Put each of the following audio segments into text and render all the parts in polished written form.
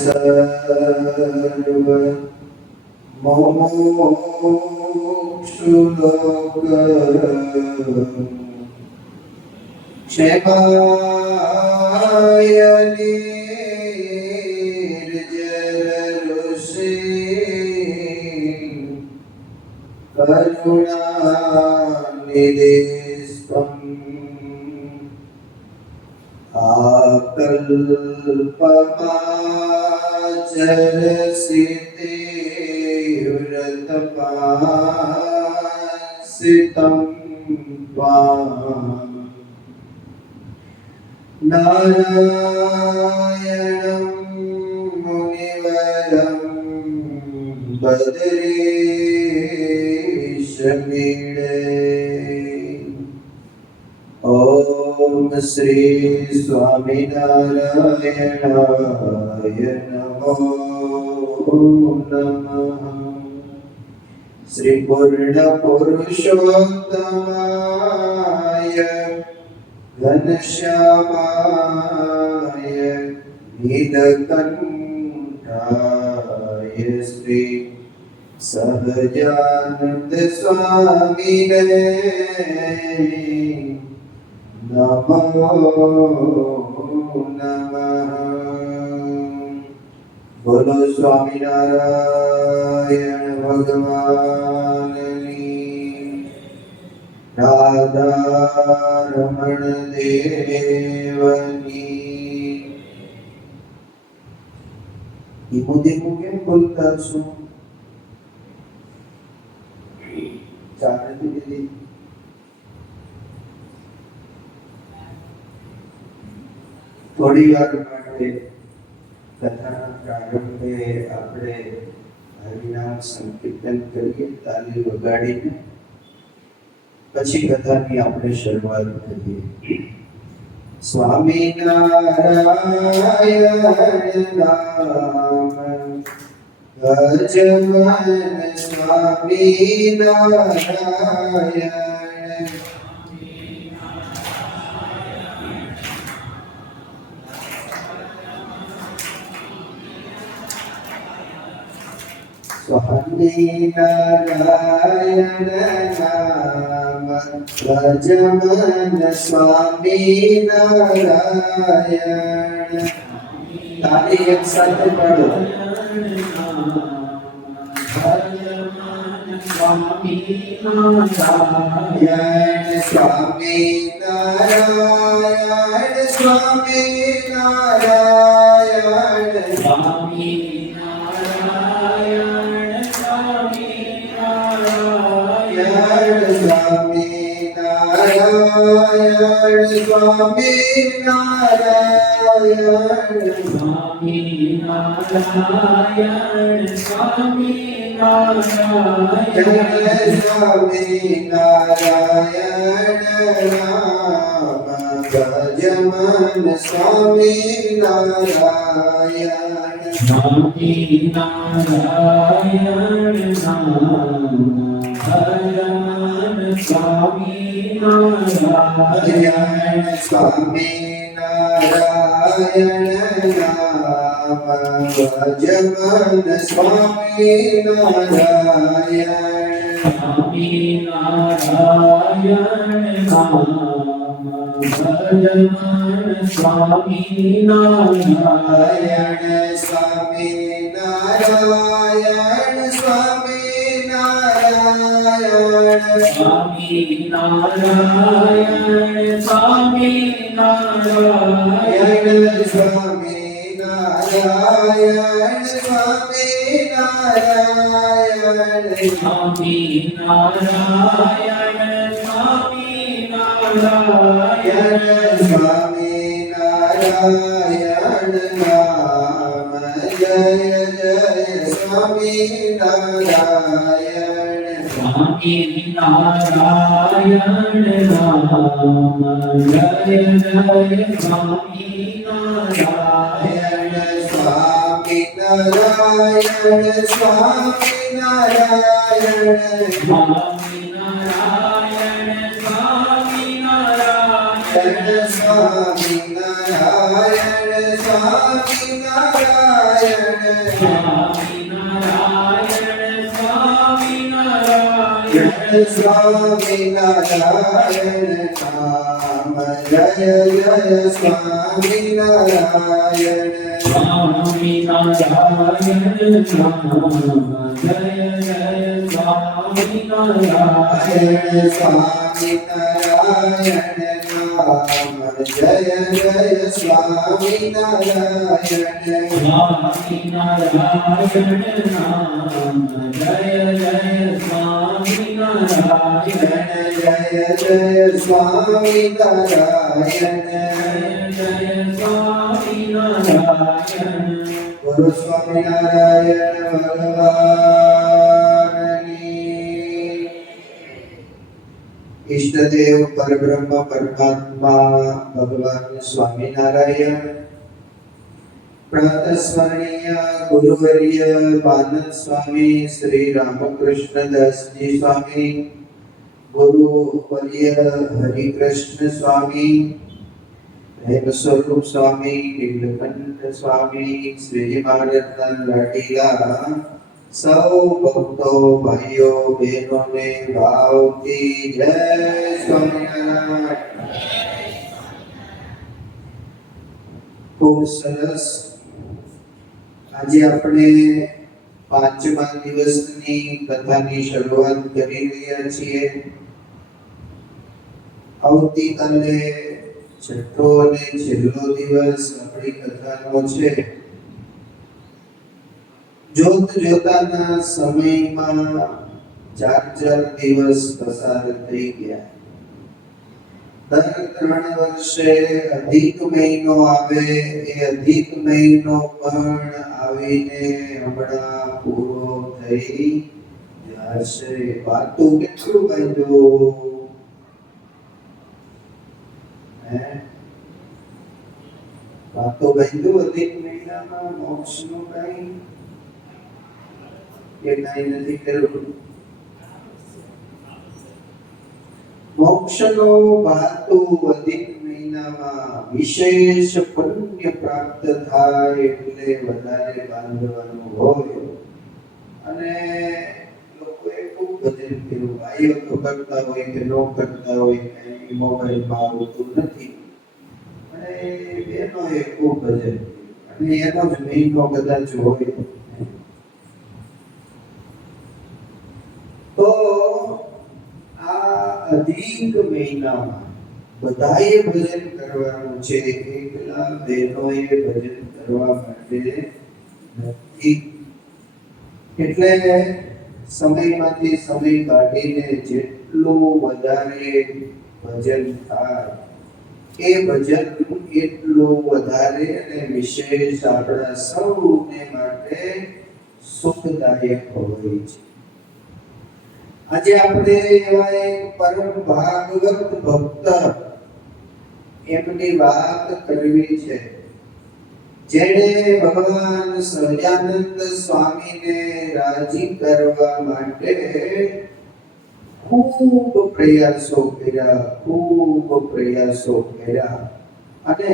सर्व मोक्षलोक क्षेमाय निर्जर ऋषि करुणानिधिस्त्वम् आकल्पमाचरसि व्रतपासितं त्वाम् नारायणं मुनिवरं बद्रीशमीडे। ओम श्री स्वामिनारायणाय नमो नमः। श्री पूर्ण पुरुषोत्तमाय घनश्यामाय नीलकंठाय श्री सहजानंद स्वामिने नमो नमः। बोलो स्वामिनारायण भगवाननी, राधा रमण देवनी। ધીમું કેમ બોલતા છો? ચાલે દીદી થોડી વાર માટે કથાના પ્રારંભે આપણે હરિનામ સંકીર્તન કરીએ તાલી વગાડીને, પછી કથાની આપણે શરૂઆત કરીએ. સ્વામિનારાયણ નામ ભજન સ્વામિનારાયણ. સ્વામિનારાયણ નામ ભજન સ્વામિનારાયણ. તાળી એક સાથે પાડો. સ્વામિનારાયણ સ્વામિનારાયણ સ્વામિનારાયણ સ્વામિનારાયણ સ્વામિનારાયણ સ્વામિનારાયણ સ્વામિનારાયણ સ્વામિનારાયણ સ્વામિનારાયણ સ્વામિનારાયણ સ્વામિનારાયણ સ્વામિનારાયણ સ્વામિનારાયણ સ્વામિનારાયણ ભજન સ્વામિનારાયણ સ્વામિનારાયણ ભજન સ્વામિનારાયણ સ્વામિનારાયણ સ્વામિનારાયણ સ્વામિનારાયણ સ્વામિનારાયણ સ્વામિનારાયણ સ્વામિનારાયણ સ્વામિનારાયણ સ્વામિનારાયણ સ્વામિનારાયણ નામ જય જય સ્વામિનારાયણ સ્વામિનારાયણ નામ જય જય સ્વામિનારાયણ સ્વામિનારાયણ સ્વામિનારાયણ સ્વામિનારાયણ સ્વામિનારાયણ સ્વામિનારાયણ સ્વામિનારાયણ સ્વામિનારાયણ સ્વામિનારાયણ સ્વામિનારાયણ નામ જય જય સ્વામિનારાયણ સ્વામિનારાયણ નામ જય જય સ્વામિનારાયણ સ્વામિનારાયણ નામ જય જય સ્વામિનારાયણ સ્વામિનારાયણ નામ જય જય સ્વામિનારાયણ જય જય સ્વામિનારાયણ જય સ્વામિનારાયણ ગુરુ સ્વામિનારાયણ ભગવાનની ઈષ્ટદેવ પરબ્રહ્મ પરમાત્મા ભગવાન સ્વામિનારાયણ પ્રાતસ્મરણીય ગુરુવર્ય આનંદ સ્વામી શ્રી રામકૃષ્ણ દાસજી સ્વામી ગુરુ વર્ય હરિકૃષ્ણ સ્વામી પ્રેમ સ્વરૂપ સ્વામી નીલકંઠ સ્વામી શ્રીજી મહારાજના લાડીલા સૌ ભક્તો ભાઈઓ બહેનોને ભાવથી જય સ્વામિનારાયણ. ખૂબ સરસ. આજે આપણે પાંચમા દિવસની કથાની શરૂઆત કરી રહ્યા છીએ. આવતીકાલે છઠ્ઠો અને છેલ્લો દિવસ આપણી કથાનો છે. જોત જોતાના સમયમાં 4 દિવસ પસાર થઈ ગયા. દર 3 વર્ષે અધિક મહિનો આવે, એ અધિક મહિનો પણ આવીને હમણાં પૂરો થઈ જશે. વાતું કેટલું બાંધ્યું વાતો બાંધ્યું અધિક મહિનામાં મોક્ષનું કઈ કે કઈ નથી કર્યું. મોક્ષનો વાતો અધિક મહિનામાં વિશેષ પુણ્ય પ્રાપ્ત થાય એટલે વધારે બાંધવાનું હોય. અને લોકોએ ખૂબ ભજન કર્યું. ભાઈઓ તો કરતા હોય કે ન કરતા હોય કઈ મોબાઈલમાં આવતું નથી. અને બહેનોએ ખૂબ ભજન કર્યું. અને એનો જ મહિનો કદાચ હોય. તો આ અધિક મહિનામાં બધાએ ભજન કરવાનું છે. એકલા બહેનોએ ભજન કરવા માટે નથી. એટલે સમયમાંથી સમય કાઢીને જેટલું વધારે ભજન થાય એ ભજન એટલું વધારે અને વિશેષ આપણા સૌને માટે સુખદાયક હોય છે. આજે આપણે એવા એક પરમ ભાગવત ભક્ત એમની વાત કરવી છે, જેણે ભગવાન સહજાનંદ સ્વામીને રાજી કરવા માટે ખૂબ પ્રયાસો કર્યા. અને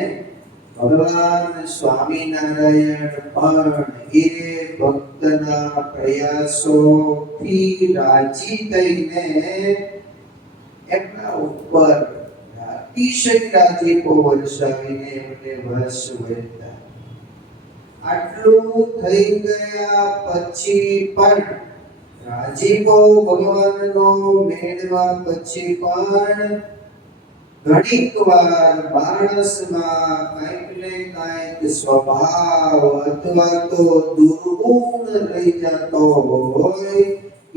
ભગવાન સ્વામિનારાયણ પણ એ ભક્તના પ્રયાસોથી રાજી થઈને એમના ઉપર અતિશય રાજીપો વરસાવીને એમને વશ વર્તા. આટલું થઈ ગયા પછી પણ રાજીપો ભગવાનનો મેળવા પછી પણ ઘણીક વાર માણસમાં કંઈક ને કંઈક સ્વભાવ અથવા તો દુર્ગુણ રહી જતો હોય.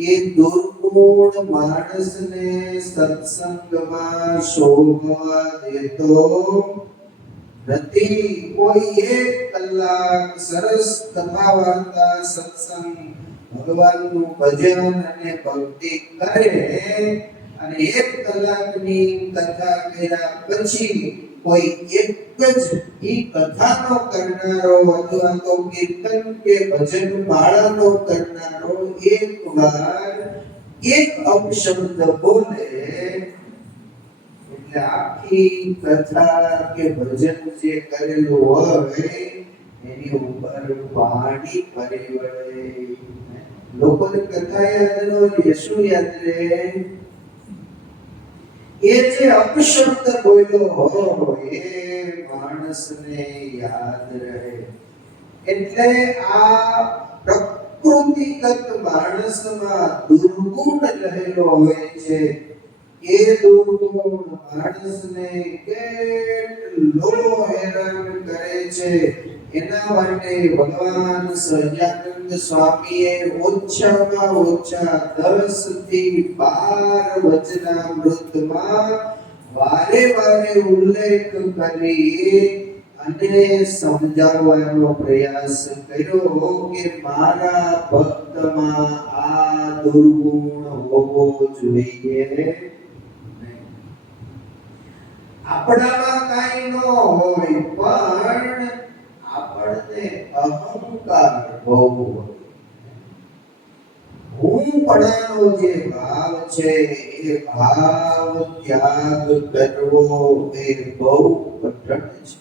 એ દુર્ગુણ માણસને સત્સંગમાં શોભવા દેતો નથી. કોઈ 1 કલાક સરસ કથા વાર્તા સત્સંગ ભગવાનનું ભજન અને ભક્તિ કરે અને 1 કલાકની કથા કર્યા પછી કોઈ એક જ ઈ કથાનો કરનારો અથવા તો કીર્તન કે ભજન માળાનો કરનારો એકવાર એક અપશબ્દ બોલે એટલે એટલે આખી કથા કે ભજન જે કરેલું હોય એની ઉપર વાણી ફરી વળે. લોકોને કથા યાદ ન હોય, શું યાદ રહે? એ જે અપશબ્દ બોલ્યો હોય એ માણસને યાદ રહે. એટલે આ પ્રકૃતિગત માણસમાં દુર્ગુણ રહેલો હોય છે. એ દુર્ગુણ માણસને કેટલો હેરાન કરે છે. એના માટે ભગવાન સહજાનંદ સ્વામીએ ઓછામાં ઓછા 10 થી 12 વચનામૃતમાં વારે વારે ઉલ્લેખ કરી અને સમજાવવાનો પ્રયાસ કર્યો કે મારા ભક્તમાં આ દુર્ગુણ હોવો જોઈએ નહીં. આપણામાં કાંઈ ન હોય પણ આપણને અહંકાર બહુ હોય. હું પણાનો જે ભાવ છે એ ભાવ ત્યાગ કરવો એ બહુ કઠણ છે.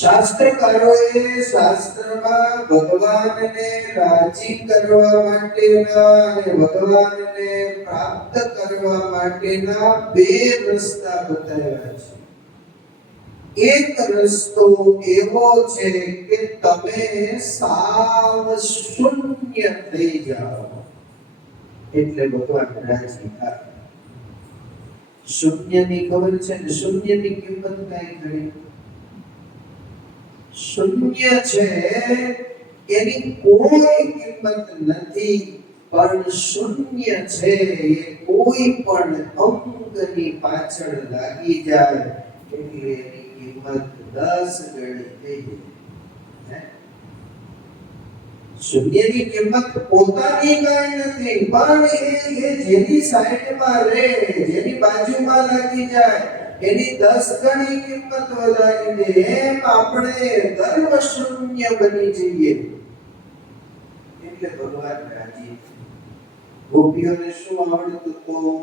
શાસ્ત્રકારોએ શાસ્ત્રમાં ભગવાનને રાજી કરવા માટેના અને ભગવાનને પ્રાપ્ત કરવા માટેના 2 રસ્તા બતાવ્યા છે. એક રસ્તો એવો છે કે તમે સાવ શૂન્ય થઈ જાઓ એટલે ભગવાન રાજી થાય. શૂન્યની ખબર છે ને? શૂન્યની કિંમત કાંઈ ખરી? શૂન્ય છે એની કોઈ કિંમત નથી, પણ શૂન્ય છે એ કોઈ પણ અંકની પાછળ લાગી જાય એટલે એની કિંમત 10 ગણી થઈ જાય. શૂન્યની કિંમત પોતાની કાંઈ નથી, પણ એ જેની સાઈડમાં રહે, જેની બાજુમાં લાગી જાય એની 10 ગણી કિંમત વધારી દે. એમ આપણે ગર્વ શૂન્ય બની જઈએ એટલે ભગવાન રાજી. ગોપીઓને શું આવડતું હતું?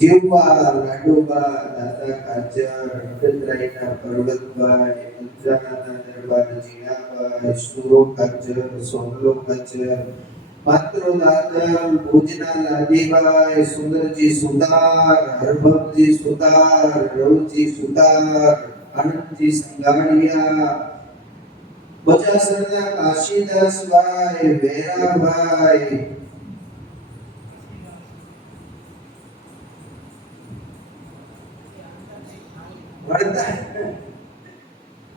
જીવવા લાડુબા, દાદા કાચર, અડદરાઈના પર્વતભાઈ, ઉંજાના દરબાર જીણાભાઈ, સુરો કાચર, સોનલો કાચર, માત્રો દાદર, ભુજના લાડીભાઈ, સુંદરજી સુતાર, હરભમજી સુતાર, રવજી સુતાર, આનંદજી સંગાડિયા, બજાસરના કાશીદાસભાઈ, વેરાભાઈ,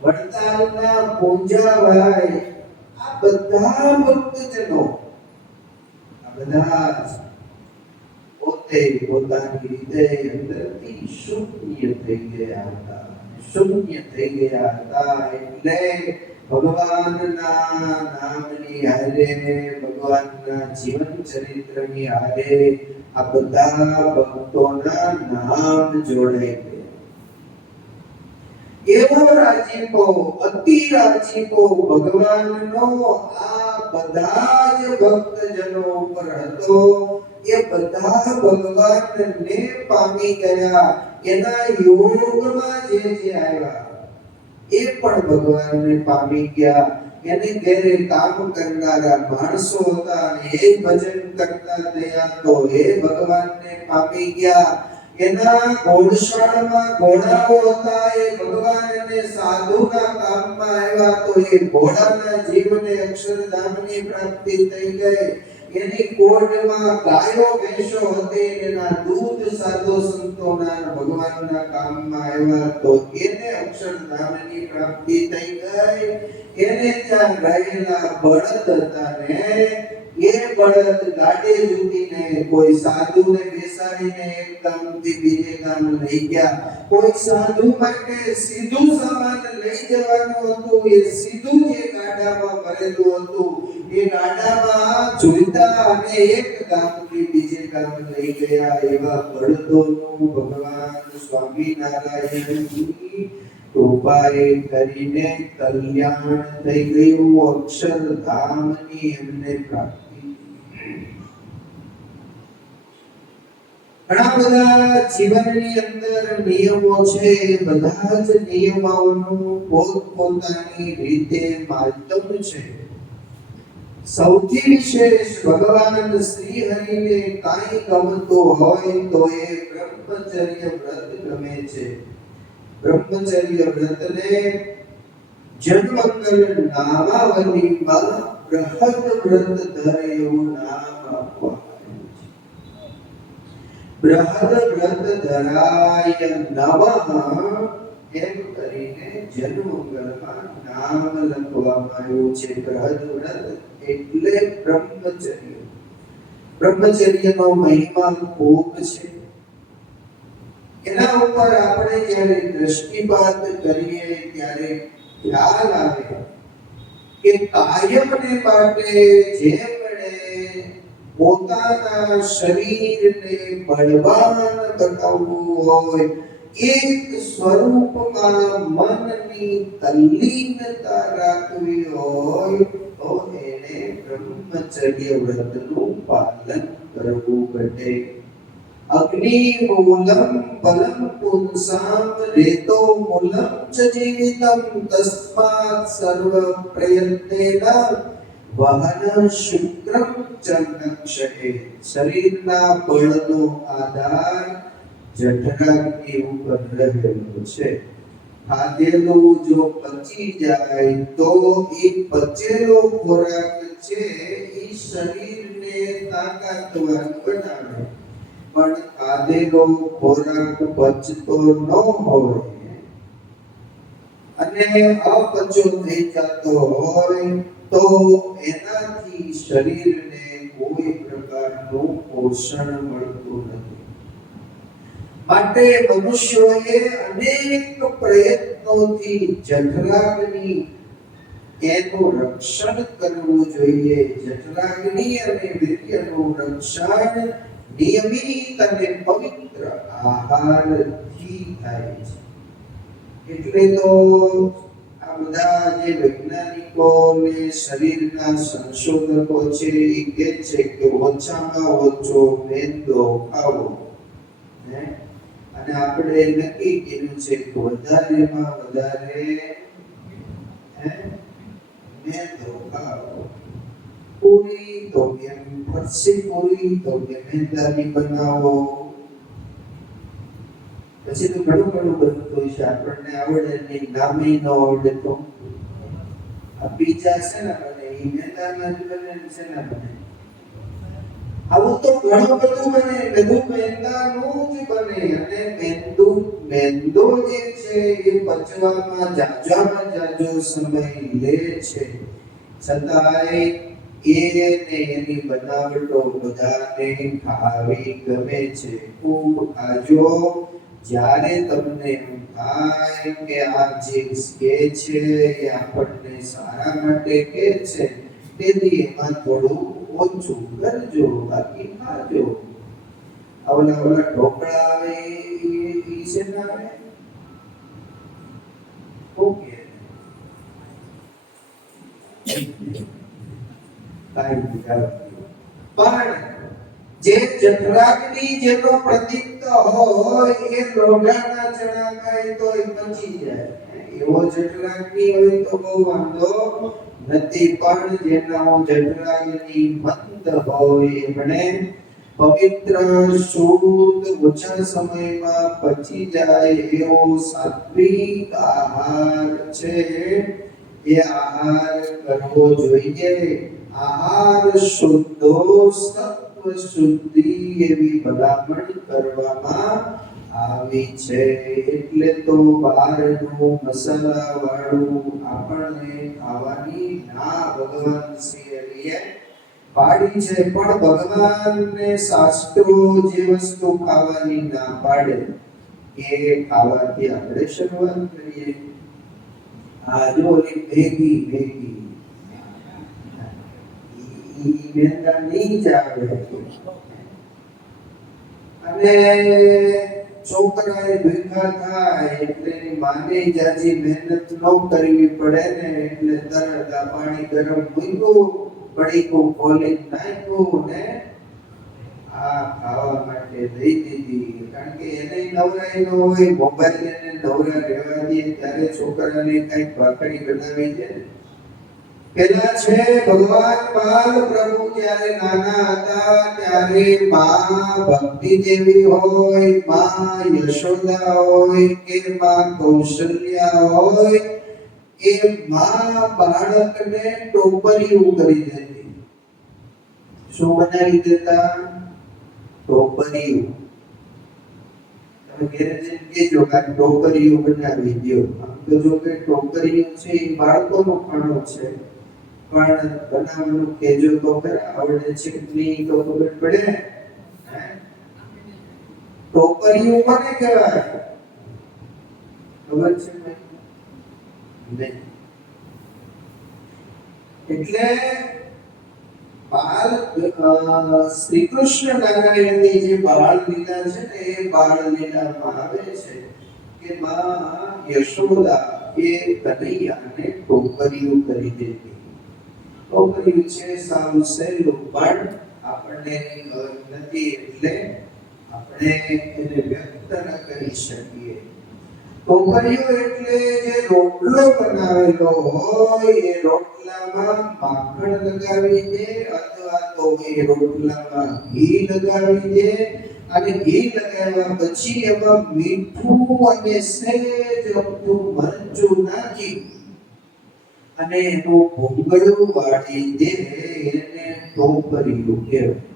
વડતાલના પૂંજાભાઈ, આ બધા ભક્તજનો બધા પોતે પોતાની રીતે અંદરથી શૂન્ય થઈ ગયા હતા. શૂન્ય થઈ ગયા હતા એટલે ભગવાનના નામની હારે, ભગવાનના જીવન ચરિત્રની હારે આ બધા ભક્તોના નામ જોડાઈ ગયા. એવો રાજીપો, અતિ રાજીપો ભગવાનનો આ બધા જ ભક્તજનો ઉપર હતો. એ બધા ભગવાનને પામી ગયા. એના યોગમાં જે આવ્યા એ પણ ભગવાનને પામી ગયા. એને ઘરે કામ કરનારા માણસો હતા અને એ ભજન કરતા થયા તો એ ભગવાનને પામી ગયા. એના ઘોડશાળામાં ઘોડાઓ હતા, એ ભગવાનને સાધુના કામમાં આવ્યા તો એ ઘોડાના જીવને અક્ષરધામની પ્રાપ્તિ થઈ ગઈ. એની કોડમાં ગાયો ભેંસો હતી, એના દૂધ સાધુ સંતોના ભગવાનના કામમાં આવ્યા તો એને અક્ષરધામની પ્રાપ્તિ થઈ ગઈ. એને ત્યાં રહેલા બળદ હતા ને એ બળદ ગાડે જુટીને કોઈ સાધુને બેસાડીને એક ગામથી બીજે ગામ લઈ ગયા. કોઈ સાધુ માટે સીધું સામાન લઈ જવાનું હતું, એ સીધું જે ગાડામાં ભરેલું હતું એ ગાડામાં જોઈતા અને એક ગામથી બીજે ગામ લઈ ગયા. એવા બળદોનું ભગવાન સ્વામિનારાયણની કૃપાએ કરીને કલ્યાણ થઈ ગયું. અક્ષરધામની એમને પ્રાપ્તિ. ઘણા બધા જીવનની અંદર નિયમો છે, બધા જ નિયમોનું પોતપોતાની રીતે માધ્યમ છે. સૌથી વિશેષ ભગવાન શ્રી હરિને કાંઈ ગમતું હોય તો એ બ્રહ્મચર્ય વ્રત ગમે છે. બ્રહ્મચર્ય વ્રતને જન્મંગલ નામાવલીમાં બૃહદ વ્રત ધર એવું નામ આપવામાં આવ્યું છે. બૃહદ વ્રત ધરાય નમઃ એમ કરીને જન્મંગલમાં નામ લખવામાં આવ્યું છે. બૃહદ વ્રત એટલે બ્રહ્મચર્ય. બ્રહ્મચર્યનો મહિમા ખૂબ છે. એના ઉપર આપણે જ્યારે દ્રષ્ટિપાત કરીએ ત્યારે ખ્યાલ આવે કે કાયમને માટે જેમણે પોતાના શરીરને બળવાન બનાવવું હોય, એક સ્વરૂપમાં મનની તલ્લીનતા રાખવી હોય તો એને બ્રહ્મચર્ય વ્રતનું પાલન કરવું પડે. અગ્નિ મૂલમ બલમ પુંસામ રેતો મૂલમ ચ જીવિતમ તસ્માત સર્વ પ્રયત્નેન વહન શુક્રમ ચ નક્ષયે. શરીરના બળનો આધાર જઠરાગ્નિ ઉપર રહેલો છે. ખાધેલું જો પચી જાય તો એ પચેલો ખોરાક છે એ શરીરને તાકાતવાન બનાવે. પણ ખાધેલો ખોરાક પચતો ન હોય અને અપચો થઈ જતો હોય તો એનાથી શરીરને કોઈ પ્રકારનું પોષણ મળતું નથી. માટે મનુષ્યોએ અનેક પ્રયત્નોથી જઠરાગ્નિ એનું રક્ષણ કરવું જોઈએ. જઠરાગ્નિ અને વીર્યનું રક્ષણ નિયમિત અને પવિત્ર આહારથી થાય છે. એટલે તો આ બધા જે વૈજ્ઞાનિકો ને શરીરના સંશોધકો છે એ કહે છે કે ઓછામાં ઓછો મેંદો ખાવો, અને આપણે નક્કી કર્યું છે કે વધારેમાં વધારે મેંદો ખાવો. પૂરી તો કેમ ફરસી પૂરી તો કે મેંદાની બનાવો. પછી તો ઘણું બધું છે આપણને આવડે નહીં, નામે ન આવડે તો આ પીઝા છે ને બને એ મેંદાના જ બને છે ને બને. આવું તો ઘણું બધું બને, બધું મેંદાનું જ બને. અને મેંદો જે છે એ પચવામાં જાજો સમય લે છે. છતાંય એની બનાવટો બધાને ખાવી ગમે છે. ખૂબ ખાજો. જ્યારે તમને એમ થાય કે આ જે કે છે એ આપણને સારા માટે કે છે, તેથી એમાં થોડું ઓછું કરજો, બાકી ખાજો. ઓલા ઢોકળા આવે એ છે ને આવે ઓકે પણ જે જઠરાગ્નિ જેનો પ્રદીપ્ત હોય એ લોઢાના ચણા ખાય તો એ પચી જાય. એવો જઠરાગ્નિ હોય તો બહુ વાંધો નથી. પણ જેનો જઠરાગ્નિ મંદ હોય એમણે પવિત્ર શુદ્ધ ઓછા સમયમાં પચી જાય એવો સાત્વિક આહાર છે એ આહાર કરવો જોઈએ. આહાર શુદ્ધો સત્વ શુદ્ધિ એવી ભલામણ કરવામાં આવી છે. એટલે તો બહારનું મસાલા વાળું આપણને ખાવાની ના ભગવાન શ્રી હરિએ પાડી છે. પણ ભગવાનને શાસ્ત્રો જે વસ્તુ ખાવાની ના પાડે એ ખાવાથી આપણે શરૂઆત કરીએ. આ જો ભેગી મેંદા નહીં જ આવે. અને છોકરાએ ભેગા થાય એટલે માને જાજી મહેનત ન કરવી પડે ને એટલે તરત આ પાણી ગરમ મૂક્યું, પડીકું ખોલી નાખ્યું ને આ ખાવા માટે દઈ દીધી, કારણ કે એને નવરાઈ ન હોય, મોબાઈલ એને નવરા રહેવા દે ત્યારે છોકરાને કઈ ભાખરી બનાવી દે. પેલા છે ભગવાન બાલ પ્રભુ જ્યારે નાના હતા ત્યારે માં ભક્તિ દેવી હોય, માં યશોદા હોય કે માં કૌશલ્યા હોય, એ માં બાળકને ટોપરિયું કરી દેતી. શું બનાવી દેતા? ટોપરિયું. તમે ઘરે જઈને કહેજો કે ટોપરિયું બનાવી દો. આમ તો જો કે ટોપરિયું છે એ બાળકોનો ખાણો છે, પણ બનાવવાનું કહેજો તો ખરા. આવડે છે કે નહીં તો ખબર પડે. ટોપરિયું કોને કહેવાય? ખબર છે નહીં. એટલે બાલ શ્રી કૃષ્ણ નારાયણની જે બાળ લીલા છે ને, એ બાળ લીલામાં આવે છે કે માં યશોદા એ કનૈયાને ટોપરિયું કરી દેતી. ટોપરિયું છે સાવ સહેલું, પણ આપણને નથી એટલે આપણે એને વ્યક્ત ન કરી શકીએ. ટોપરિયું એટલે જે રોટલો બનાવેલો હોય, એ રોટલામાં માખણ લગાવી દે અથવા તો એ રોટલામાં ઘી લગાવી દે, અને ઘી લગાવ્યા પછી એમાં મીઠું અને સહેજ અમથું મરચું નાખી અને એનું ભૂંગળું વાળી દે. એને ટોપરિયું કહેવાય.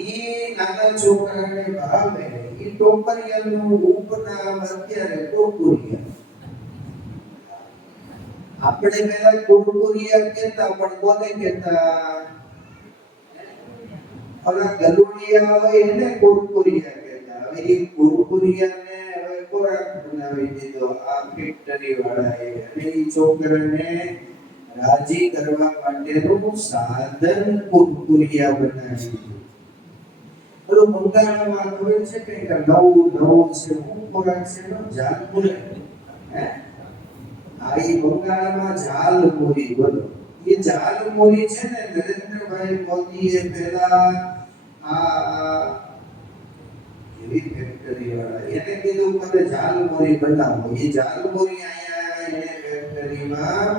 ઈ નાના છોકરાને ભાવે ઈ ટોપરિયાનું ઉપનામ અત્યારે ટોપુરિયા. આપણે પહેલા ટોપુરિયા કહેતા, પણ કોને કહેતા? ઓલા ગલુડિયા હોય એને કુરકુરિયા કહેતા. હવે ઈ કુરકુરિયાને હવે ખોરાક બનાવી દીધો આ ફેક્ટરી વાળાએ, અને ઈ છોકરાને રાજી કરવા માટેનું સાધન કુરકુરિયા બનાવી દીધું. પેલું બંગાળમાં ખબર છે કે નવું નવું છે, શું ખોરાક છે એનો? ઝાલમુરી. આ ઈ બંગાળમાં ઝાલમુરી. બોલો, એ ઝાલમુરી છે ને, નરેન્દ્રભાઈ મોદીએ પહેલા આ એવી ફેક્ટરી વાળા એને કીધું કે ઝાલમુરી બનાવો. એ ઝાલમુરી અહીંયા એને ફેક્ટરીમાં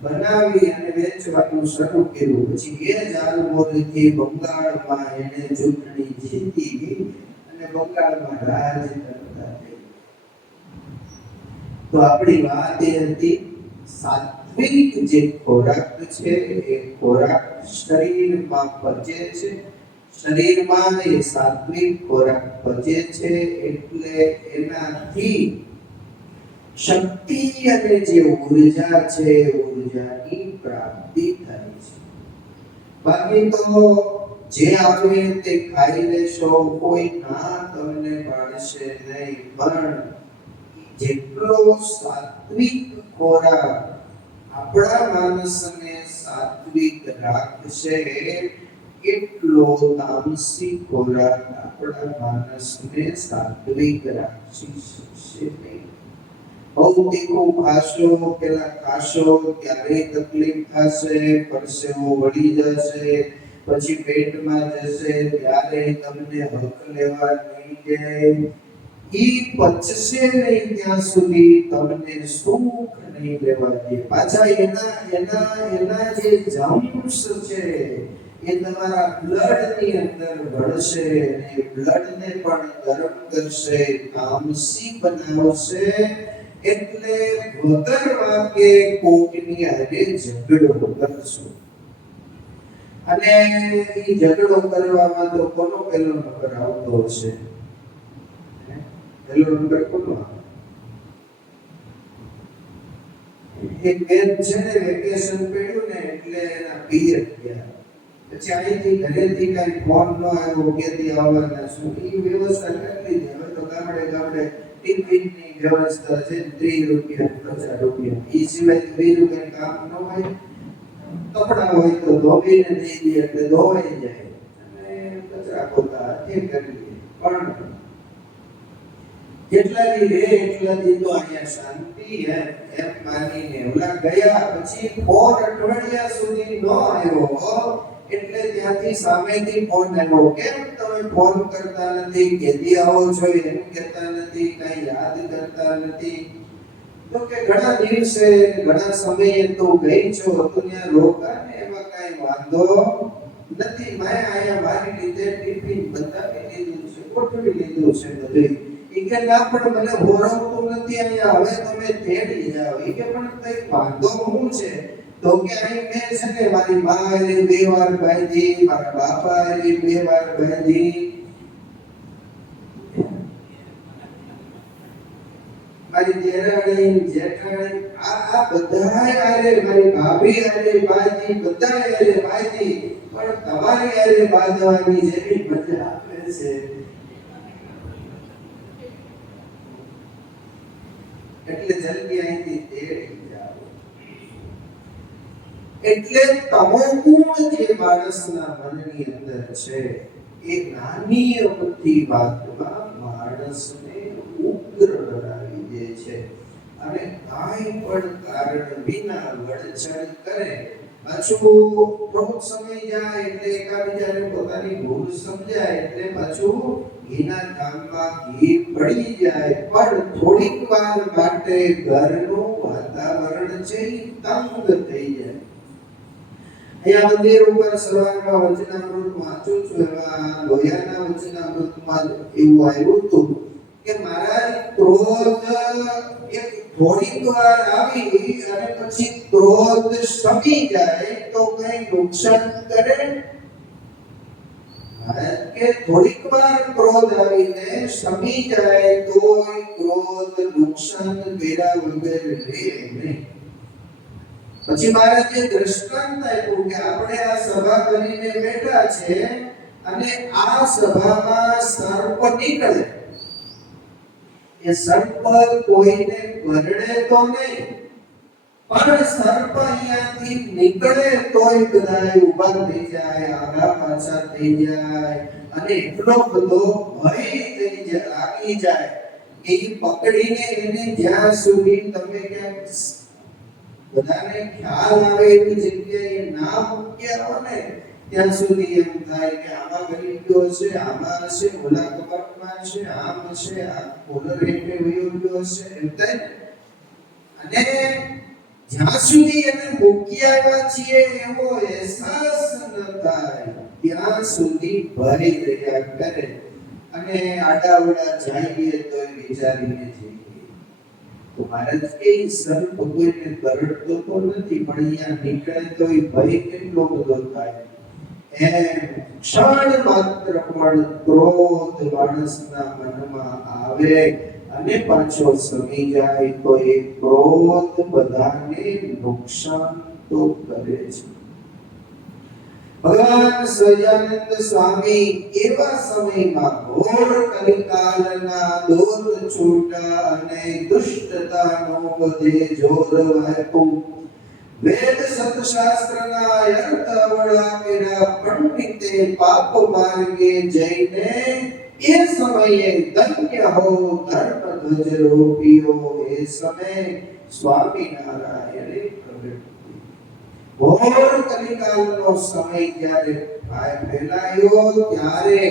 બનાવી અને વેચવાનું શરૂ કર્યું. પછી એ ઝાલમુરીથી બંગાળમાં એને ચૂંટણી જીતી અને બંગાળમાં રાજ કરતા થયા. તો આપણી વાત એ હતી, સાત્વિક જે ખોરાક છે એ ખોરાક શરીરમાં પચે છે. શરીરમાં એ સાત્વિક ખોરાક પચે છે એટલે એનાથી શક્તિ અને જે ઉર્જા છે, ઉર્જાની પ્રાપ્તિ થાય છે. બાકી તો જે આવે તે ખાઈ લેશો, કોઈ ના તમને પાડશે નહીં, પણ જેટલો સાત્વિક ખોરાક આપણા માનસને સાત્વિક રાખશે, એટલો તામસિક ખોરાક આપણા માનસને સાત્વિક રાખી શકશે નહીં. બહુ તીખું ખાશો, પેલા ખાશો ત્યારે તકલીફ થશે, પરસેવો વળી જશે, પછી પેટમાં જશે ત્યારે તમને હક લેવા નહીં દે. ઈ પચશે નહીં ત્યાં સુધી તમને સુખ નહીં લેવા દે. પાછા એના જે જમ્સ છે એ તમારા બ્લડની અંદર ભળશે અને બ્લડને પણ ગરમ કરશે, તામસી બનાવશે. એટલે વગર વાકે કોકની હારે ઝઘડો કરશો. અને એ ઝઘડો કરવામાં તો કોનો પહેલો નંબર આવતો હશે? પહેલો નંબર કોનો આવે? એક બેન છે ને, વેકેશન પડ્યું ને એટલે એના પિયર ગયા. પછી અહીંથી ઘરેથી કઈ ફોન ન આવ્યો કેથી આવવાના શું, એ વ્યવસ્થા કરી લીધી. હવે તો ગામડે ગામડે ટિફિનની વ્યવસ્થા છે, 30 રૂપિયા 50 રૂપિયા. એ સિવાય 2 રૂપિયા કામ ન હોય. કપડા હોય તો ધોઈને દઈ દે એટલે ધોવાઈ જાય અને કચરા પોતા એ કરી દે. પણ જેટલાથી રે એટલાથી તો અહીંયા શાંતિ એમ માનીને ઓલા ગયા પછી ફોન અઠવાડિયા સુધી ન આવ્યો એટલે ત્યાંથી સામેથી ફોન આવ્યો, કેમ તમે ફોન કરતા નથી, કેદી આવો છો એમ કહેતા નથી, કઈ યાદ કરતા નથી. તો કે ઘણા દિવસે ઘણા સમયે તો ગઈ છો તો ત્યાં રોકા ને એમાં કઈ વાંધો નથી. મેં અહીંયા મારી રીતે ટિફિન બતાવી લીધું છે, ગોઠવી લીધું છે બધું. ઈ કે ના પણ મને હોરવતું નથી અહીંયા, હવે તમે તેડી જાઓ. ઈ કે પણ કઈ વાંધો શું છે? તો કે અહીં મેં છે ને મારી મા એની 2 વાર બાંધી, મારા બાપા એની 2 વાર બાંધી, મારી દેરાણી જેઠાણી આ બધાય આરે, મારી ભાભી આરે બાંધી, બધાય આરે બાંધી, પણ તમારી આરે બાંધવાની જેવી મજા આવે છે એટલે જલ્દી અહીંથી તેડી જાઓ. એટલે તમોગુણ જે માણસના મનની અંદર છે એ નાની અમથી વાતમાં માણસને ઉગ્ર બનાવી દે છે અને કાંઈ પણ કારણ વિના વડચણ કરે. પાછું થોડોક સમય જાય એટલે એકાબીજાને પોતાની ભૂલ સમજાય એટલે પાછું એના કામમાં ઘી પડી જાય. પણ થોડીક વાર માટે ઘરનું વાતાવરણ છે એ તંગ થઈ જાય. અહીંયા મંદિર ઉપર સવારમાં વચનામૃત વાંચું છું, એમાં લોહિયાના વચનામૃતમાં એવું આવ્યું હતું કે મહારાજ ક્રોધ એક થોડીક વાર આવી અને પછી ક્રોધ શમી જાય તો કઈ નુકસાન કરે? મહારાજ કે થોડીક વાર ક્રોધ આવીને શમી જાય તો ક્રોધ નુકસાન કર્યા વગર રહે નહીં. પછી મહારાજે દ્રષ્ટાંત આપ્યું કે આપણે આ સભા કરીને બેઠા છે અને આ સભામાં સર્પ નીકળે. એ સર્પ કોઈને કરડે તો નહીં, પણ સર્પ અહીંયાથી નીકળે તોય બધાય ઊભા થઈ જાય, આગા પાછા થઈ જાય અને એટલો બધો ભય થઈ જાય, લાગી જાય કે એ પકડીને એને જ્યાં સુધી તમે ક્યાંક બધાને ખ્યાલ આવે એવી જગ્યાએ ના મૂક્યા હો ને ત્યાં સુધી એમ થાય કે આમાં ગરી ગયો છે, આમાં છે, ઓલા કપાટમાં છે, આમ છે, આ કોલર હેઠે વયો ગયો છે એમ થાય. અને જ્યાં સુધી એને મૂકી આવ્યા છીએ એવો અહેસાસ ન થાય ત્યાં સુધી ભય રહ્યા કરે અને આડાવડા જઈએ તો વિચારીને જઈએ. તો મહારાજ કે સર્પ કોઈને કરડતો તો નથી પણ અહીંયા નીકળે તો એ ભય કેટલો બધો થાય. ક્ષણ માત્ર પણ ક્રોધ માણસના મનમાં આવે અને પાછો સમી જાય તો એ ક્રોધ બધાને નુકસાન તો કરે છે. ભગવાન સહજાનંદ સ્વામી એવા સમયમાં ઘોર કલિકાલના દોર છૂટા અને દુષ્ટતાનો બધે જોર વાપ્યું. વેદ સતશાસ્ત્રના અર્થ અવળા કર્યા પંડિતે પાપ માર્ગે જઈને એ સમયે ધન્ય હો ધર્મ ધ્વજ રોપ્યો. એ સમય સ્વામિનારાયણે પ્રગટ ઘોર કલિકાલનો સમય જ્યારે ફેલાયો ત્યારે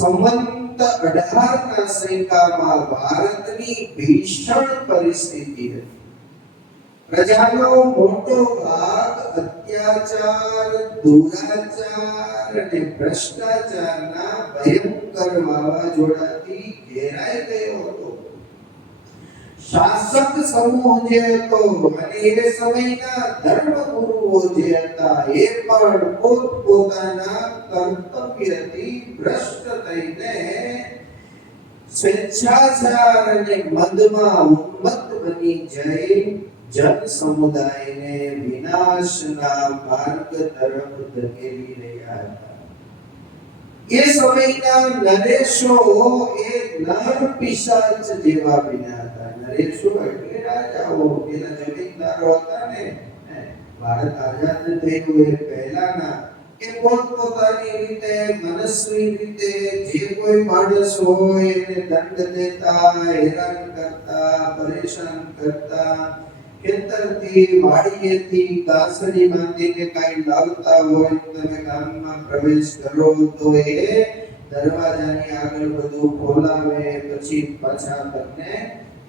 સંવંત 18 ના સૈકામાં ભારતની ભીષણ પરિસ્થિતિ હતી. પ્રજાનો મોટો ભાગ અત્યાચાર, દુરાચાર અને ભ્રષ્ટાચારના ભયંકર વાવાઝોડાથી ઘેરાઈ ગયો હતો. શાસક સમૂહ જે હતો અને એ સમયના ધર્મગુરુઓ જે હતા એ પણ પોતપોતાના કર્તવ્યથી ભ્રષ્ટ થઈને સ્વેચ્છાચાર અને મદમાં ઉન્મત્ત બની જઈ જન સમુદાયને વિનાશના માર્ગ તરફ ધકેલી રહ્યા હતા. એ સમયના નરેશો એ નર પિશાચ જેવા બન્યા હતા. નરેશો એટલે રાજાઓ, પેલા જમીનદારો હતા ને, ભારત આઝાદ થયું એ પહેલાના કે પોતપોતાની રીતે મનસ્વી રીતે જે કોઈ માણસ હોય એને દંડ દેતા, હેરાન કરતા, પરેશાન કરતા, ખેતરથી વાડીએથી ગાસડી બાંધીને કાંઈ લાવતા હોય, તમે ગામમાં પ્રવેશ કરો તો એ દરવાજાની આગળ બધું ખોલાવે, પછી પાછા તમને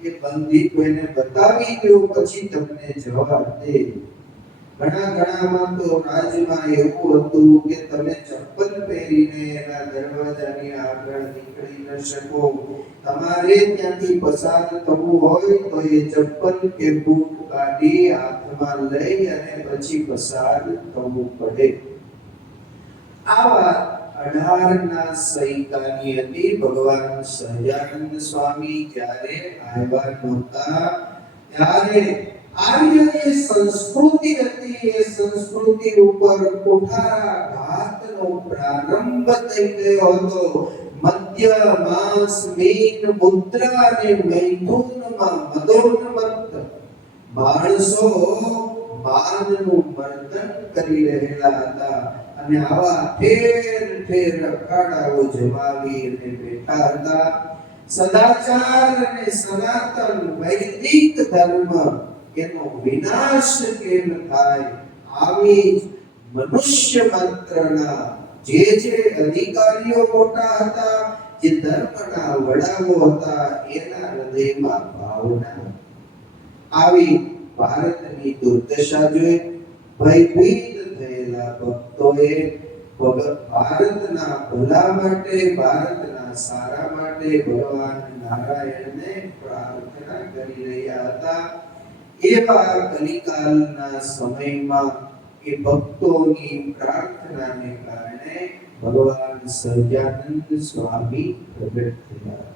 એ બંધી કોઈને બતાવી દો, પછી તમને જવા દે. ઘણામાં તો રાજમાં એવું હતું કે તમે ચપ્પલ પહેરીને એના દરવાજાની આગળ નીકળી ન શકો. તમારે ત્યાંથી પસાર થવું હોય તો એ ચપ્પલ કે બૂટ કાઢી હાથમાં લઈ અને પછી પસાર થવું પડે. આ વાત 18ના સૈકાની હતી. ભગવાન સહજાનંદ સ્વામી જ્યારે આવ્યા નહોતા ત્યારે આર્યની સંસ્કૃતિ હતી, એ સંસ્કૃતિ ઉપર કુઠારાઘાતનો પ્રારંભ થઈ ગયો હતો. મધ્ય માસ મીન મુદ્રા અને મૈથુનમાં મદોન્મત્ત માણસો માનનું મર્દન કરી રહેલા હતા અને આવા ઠેર ઠેર અખાડાઓ જમાવીને બેઠા હતા. સદાચાર અને સનાતન વૈદિક ધર્મ એનો વિનાશ કેમ થાય, આવી મનુષ્ય માત્રના જે અધિકારીઓ મોટા હતા, જે ધર્મના વડાઓ હતા, એના હૃદયમાં ભાવના આવી ભારતની દુર્દશા જોઈ ભયભીત થયેલા ભક્તોએ ભારતના ભલા માટે, ભારતના સારા માટે ભગવાન નારાયણને પ્રાર્થના કરી રહ્યા હતા. એવા કલિકાલના સમયમાં એ ભક્તોની પ્રાર્થનાને કારણે ભગવાન સહજાનંદ સ્વામી પ્રગટ થયા.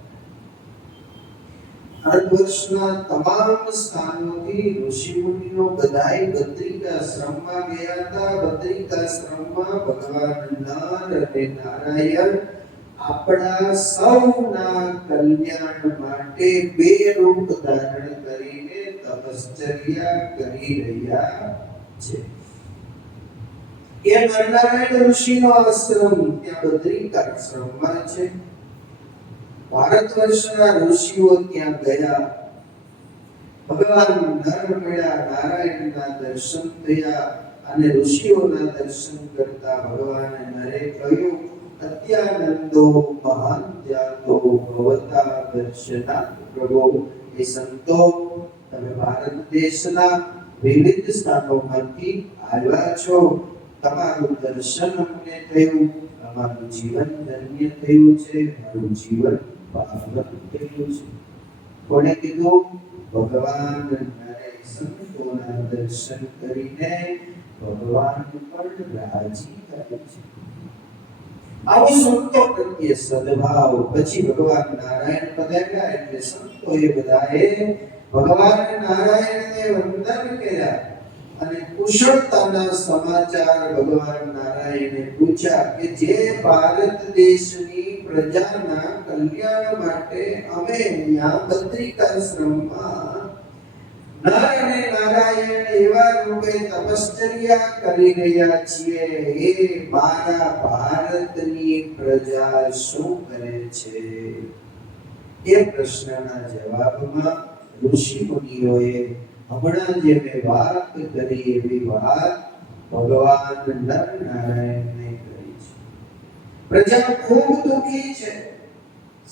ભારતવર્ષના તમામ સ્થાનોથી ઋષિમુનિઓ બધાય બદ્રિકાશ્રમમાં ગયા હતા. બદ્રિકાશ્રમમાં ભગવાન નર અને નારાયણ આપણા સૌના કલ્યાણ માટે બે રૂપ ધારણ કરીને તપશ્ચર્યા કરી રહ્યા છે. એ નરનારાયણ ઋષિનો આશ્રમ ત્યાં બદ્રિકાશ્રમમાં છે. ભારતવર્ષના ઋષિઓ ત્યાં ગયા. ભગવાન નર મળ્યા, નારાયણના દર્શન થયા અને ઋષિઓના દર્શન કરતા ભગવાન નરે કહ્યું, અત્યાનંદો મહાન જાતો ભવતા દર્શના પ્રભો. એ સંતો, તમે ભારત દેશના વિવિધ સ્થાનોમાંથી આવ્યા છો, તમારું દર્શન અમને થયું, અમારું જીવન ધન્ય થયું છે, મારું જીવન પાવન થયું છે. કોણે કીધું? ભગવાન નરે સંતોના દર્શન કરીને ભગવાન પણ રાજી થાય છે. આવો સંતો પ્રત્યે સદભાવ. પછી ભગવાન નારાયણ પધાર્યા એટલે સંતોએ બધાએ ભગવાન નારાયણને વંદન કર્યા અને કુશળતાના સમાચાર ભગવાન નારાયણે પૂછ્યા કે જે ભારત દેશની પ્રજાના કલ્યાણ માટે અમે અહીંયા બદ્રિકાશ્રમમાં નર અને નારાયણ એવા રૂપે તપશ્ચર્યા કરી રહ્યા છીએ, એ મારા ભારતની પ્રજા શું કરે છે? એ પ્રશ્નના જવાબમાં ઋષિ મુનિઓએ હમણાં જે મેં વાત કરી એવી વાત ભગવાન નર નારાયણને કરી છે. પ્રજા ખૂબ દુઃખી છે.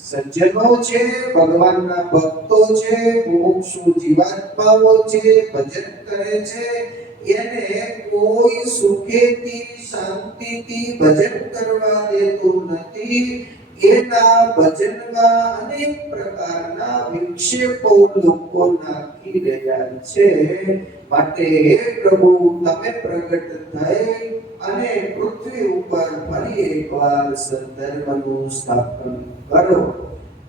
સજ્જનો છે, ભગવાનના ભક્તો છે, મુમુક્ષુ જીવાત્માઓ છે, ભજન કરે છે, એને કોઈ સુખેથી શાંતિથી ભજન કરવા દેતું નથી. એના ભજનમાં અનેક પ્રકારના વિક્ષેપો લોકો નાખી રહ્યા છે. માટે હે પ્રભુ, તમે પ્રગટ થઈ અને પૃથ્વી ઉપર ફરી એકવાર સદ્ધર્મનું સ્થાપન કરો,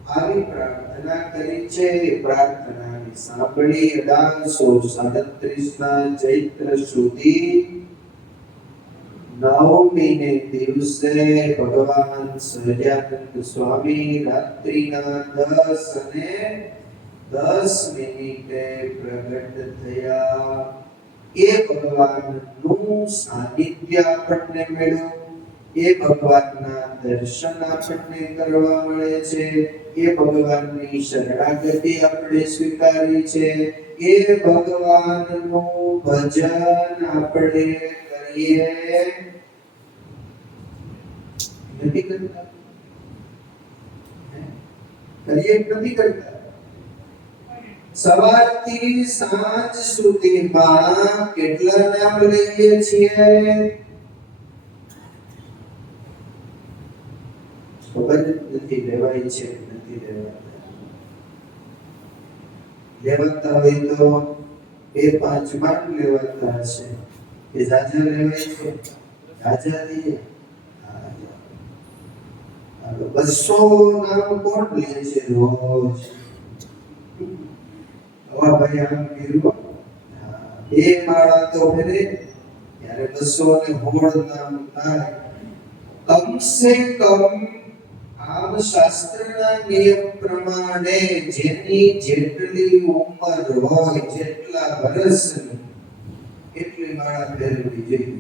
આવી પ્રાર્થના કરી છે. પ્રાર્થનાને સાંભળી 1837ના ચૈત્ર સુધી નવમીને દિવસે ભગવાન સહજાનંદ સ્વામી રાત્રિના 10:10 પ્રગટ થયા. એ ભગવાનનું સાનિધ્ય આપણને મળ્યું, એ ભગવાનના દર્શન આપણને કરવા મળે છે, એ ભગવાનની શરણાગતિ આપણે સ્વીકારી છે, એ ભગવાનનું ભજન આપણે કરીએ નથી કરતા, કરીએ નથી કરતા. સવારથી સાંજ સુધીમાં કેટલા નામ લઈએ છીએ? ખબર નથી લેવાય છે નથી લેવાતા. લેવાતા હોય તો 2-5 માંડ લેવાતા હશે કે જાજા લેવાય છે? જાજા લઈએ. 200 નામ કોણ લે છે રોજ? ભાઈ આમ કીધું 2 માળા તો ફેરે ત્યારે 216 નામ થાય. કમ સે કમ આમ શાસ્ત્રના નિયમ પ્રમાણે જેની જેટલી ઉંમર હોય, જેટલા વર્ષની એટલી માળા ફેરવવી જોઈએ.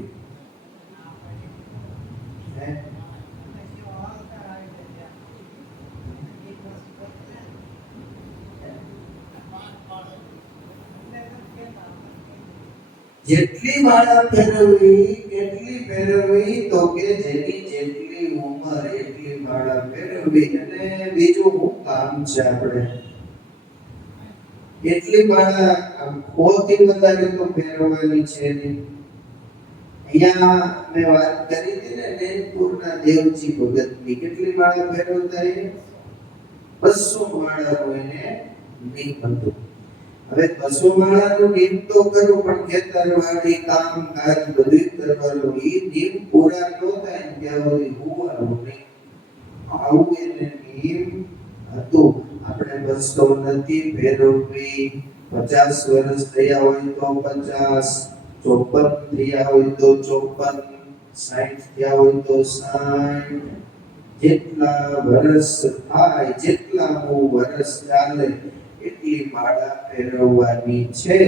જેટલી માળા ફેરવવી એટલી ફેરવવી, તો કે જેની જેટલી ઉંમર એટલી માળા ફેરવવી. અને બીજું શું કામ છે આપણે? એટલી માળા ખોથી વધારે તો ફેરવવાની છે નહીં. અહીંયા મેં વાત કરી હતી ને નૈનપુરના દેવજી ભગતની, કેટલી માળા ફેરવતા? 200 માળાનું એને નિયમ હતું. હવે 200 માળાનું નિયમ તો કરું, પણ ખેતરવાડી કામ કાજ બધું કરવાનું. એ નિયમ પૂરા ન થાય ને ત્યાં સુધી હોવાનું નહીં. આવું એને નિયમ હતું. આપણે 200 નથી ફેરવવી. 50 વર્ષ થયા હોય તો 50, 54 થયા હોય તો 54, 60 થયા હોય તો 60. જેટલા વર્ષ થાય, જેટલાનું વર્ષ ચાલે એટલી માળા ફેરવવાની છે.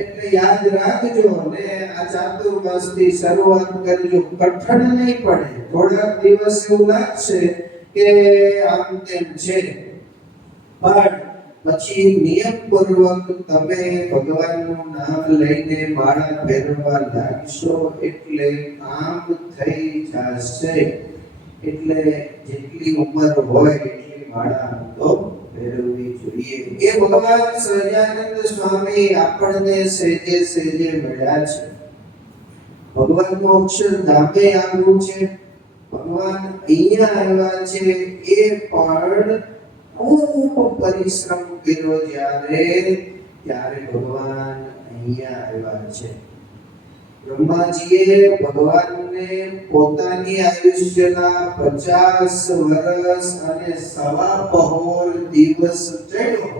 એટલે યાદ રાખજો ને, આ ચાતુર્માસની શરૂઆત કરજો. કઠણ નહીં પડે. થોડાક દિવસ એવું લાગશે કે આમ તેમ છે, પણ પછી નિયમપૂર્વક તમે ભગવાનનું નામ લઈને માળા ફેરવવા લાગશો એટલે કામ થઈ જશે. એટલે જેટલી ઉંમર હોય એટલી માળા તો ફેરવવી જોઈએ. એ ભગવાન સહજાનંદ સ્વામી આપણને સેજે સેજે મળ્યા છે. ભગવાનનું અક્ષરધામે આવ્યું છે. ભગવાન અહીંયા આવ્યા છે એ પણ ખૂબ પરિશ્રમ કર્યો ત્યારે ભગવાન અહીંયા આવ્યા છે. બ્રહ્માજીએ ભગવાનને પોતાની આયુષ્યના 50 વર્ષ અને 1.25 દિવસ ચડ્યો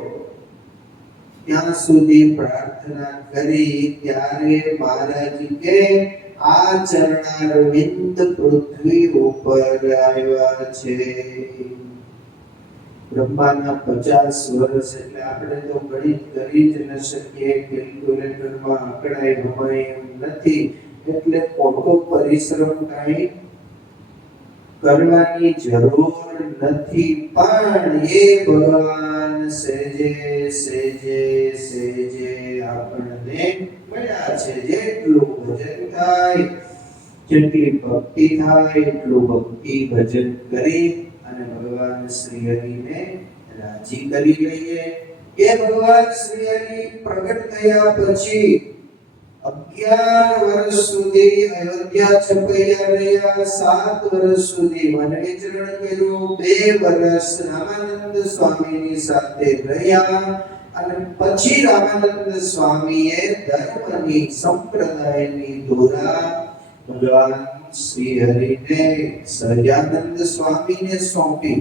ત્યાં સુધી પ્રાર્થના કરી. ત્યારે મહારાજ કે આ ચરણારવિંદ પૃથ્વી ઉપર આવ્યા છે. બ્રહ્માના 50 વર્ષ એટલે આપણે તો ગણિત કરી જ ન શકીએ, કેલ્ક્યુલેટરમાં આંકડા ગમાય એમ નથી. એટલે ખોટો પરિશ્રમ કાંઈ કરવાની જરૂર નથી. પણ એ ભગવાન સેજે સેજે સેજે આપણને મળ્યા છે. જેટલું ભજન થાય, જેટલી ભક્તિ થાય એટલું ભક્તિ ભજન કરી અને ભગવાન શ્રી હરિને રાજી કરી લઈએ. એ ભગવાન શ્રી હરિ પ્રગટ થયા પછી 11 વર્ષ સુધી અયોધ્યા છપૈયા રહ્યા. 7 વર્ષ સુધી વન વિચરણ કર્યું. 2 વર્ષ રામાનંદ સ્વામીની સાથે રહ્યા. અને પછી રામાનંદ સ્વામીએ ધર્મની સંપ્રદાયની ધોરા ભગવાન શ્રી હરિને સહજાનંદ સ્વામીને સોંપી.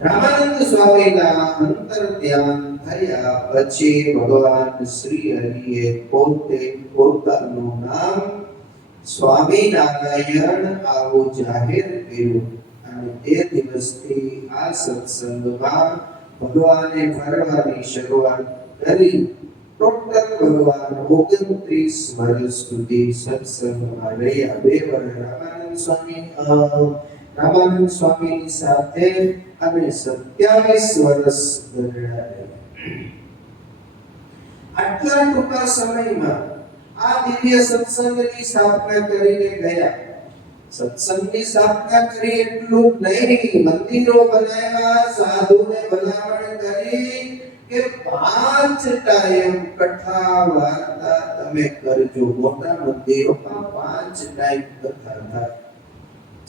રામાનંદ સ્વામીના અંતર ધ્યાન થયા પછી ભગવાન શ્રી હરિએ પોતે પોતાનું નામ સ્વામિનારાયણ આવું જાહેર કર્યું. અને તે દિવસથી આ સત્સંગમાં ભગવાને ફરવાની શરૂઆત કરી ટોટલ ભગવાન 29 વર્ષ સુધી સત્સંગમાં રહ્યા. 2 વર્ષ રામાનંદ સ્વામીની સાથે અને 27 વર્ષ ગરડા રહ્યા. આટલા ટૂંકા સમયમાં આ દિવ્ય સત્સંગની સ્થાપના કરીને ગયા. સત્સંગની સ્થાપના કરી એટલું નહીં, મંદિરો બનાવ્યા, સાધુને ભલામણ કરી કે 5 ટાઈમ કથા વાર્તા તમે કરજો. મોટા મંદિરોમાં 5 ટાઈમ કથા થાય.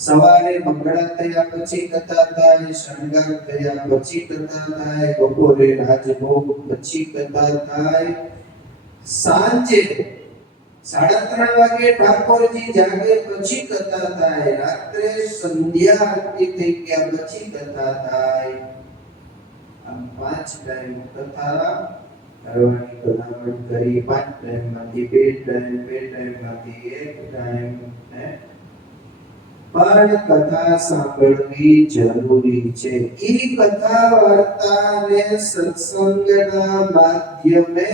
સવારે મંગળા થયા પછી કથા થાય, શણગાર થયા પછી કથા થાય, બપોરે રાજભોગ પછી કથા થાય, સાંજે 3:30 વાગે ઠાકોરજી જાગે પછી કથા થાય, રાત્રે સંધ્યા આરતી થઈ ગયા પછી કથા થાય. આમ 5 ટાઈમ કથા કરવાની ભલામણ કરી. 5 ટાઈમમાંથી 2 ટાઈમ, 2 ટાઈમમાંથી 1 ટાઈમ. પણ કથા સાંભળવી જરૂરી છે. એ કથા વાર્તાને સત્સંગના માધ્યમે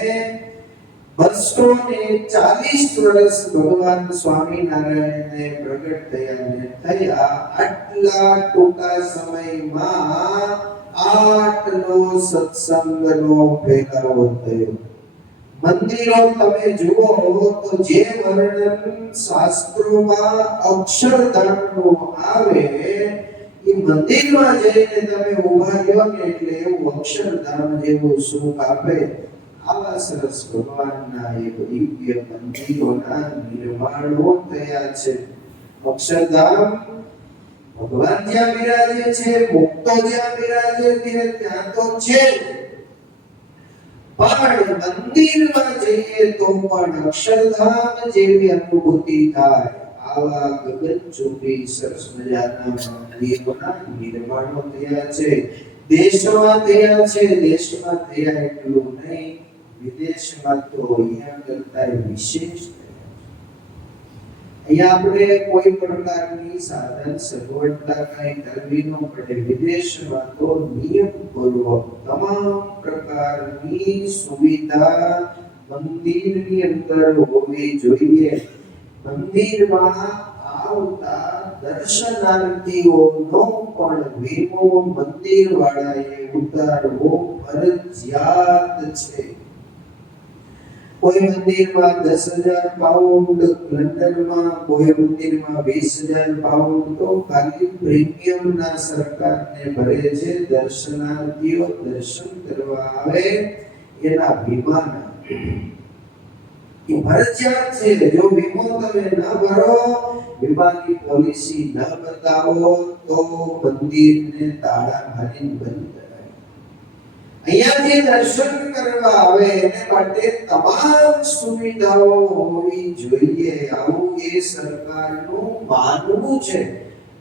240 વર્ષ ભગવાન સ્વામિનારાયણને પ્રગટ થયા. આટલા ટૂંકા સમયમાં આટલો સત્સંગનો ફેલાવો થયો. મંદિરો તમે જુઓ તો જે વર્ણન શાસ્ત્રોમાં અક્ષરધામનું આવે, એ મંદિરમાં જઈને તમે ઊભા રહ્યો ને એટલે એવું અક્ષરધામ જેવું સુખ આપે. આવા સરસ ભગવાનના એક દિવ્ય મંદિરોના નિર્માણો થયા છે. અક્ષરધામ ભગવાન જ્યાં બિરાજે છે, મુક્તો જ્યાં બિરાજે છે ત્યાં તો છે, પણ મંદિરમાં જઈએ તો પણ અક્ષરધામ જેવી અનુભૂતિ થાય. આવા ગગનચુંબી સરસ મજાના મંદિરોના નિર્માણો થયા છે. દેશમાં થયા છે. દેશમાં થયા એટલું નહીં, વિદેશમાં તો અહીંયા કરતા વિશેષ થયા. અહીંયા આપણે કોઈ પ્રકારની સાધન સગવડતા કઈ કરવી ન પડે. વિદેશમાં તો નિયમપૂર્વક તમામ પ્રકારની સુવિધા મંદિરની અંદર હોવી જોઈએ. મંદિરમાં આવતા દર્શનાર્થીઓનો પણ વીમો મંદિર વાળાએ ઉતારવો ફરજિયાત છે. કોઈ મંદિરમાં 10,000 પાઉન્ડ, લંડનમાં કોઈ મંદિરમાં 20,000 પાઉન્ડ તો ખાલી પ્રીમિયમના સરકારને ભરે છે. દર્શનાર્થીઓ દર્શન કરવા આવે એના વીમાના એ ફરજિયાત છે. જો વીમો તમે ન ભરો, વીમાની પોલિસી ન બતાવો તો મંદિરને તાળા મારીને બંધ કરાય. અહીંયાથી દર્શન કરવા આવે એને માટે તમામ સુવિધાઓ હોવી જોઈએ. આવું એ સરકારનું માનવું છે.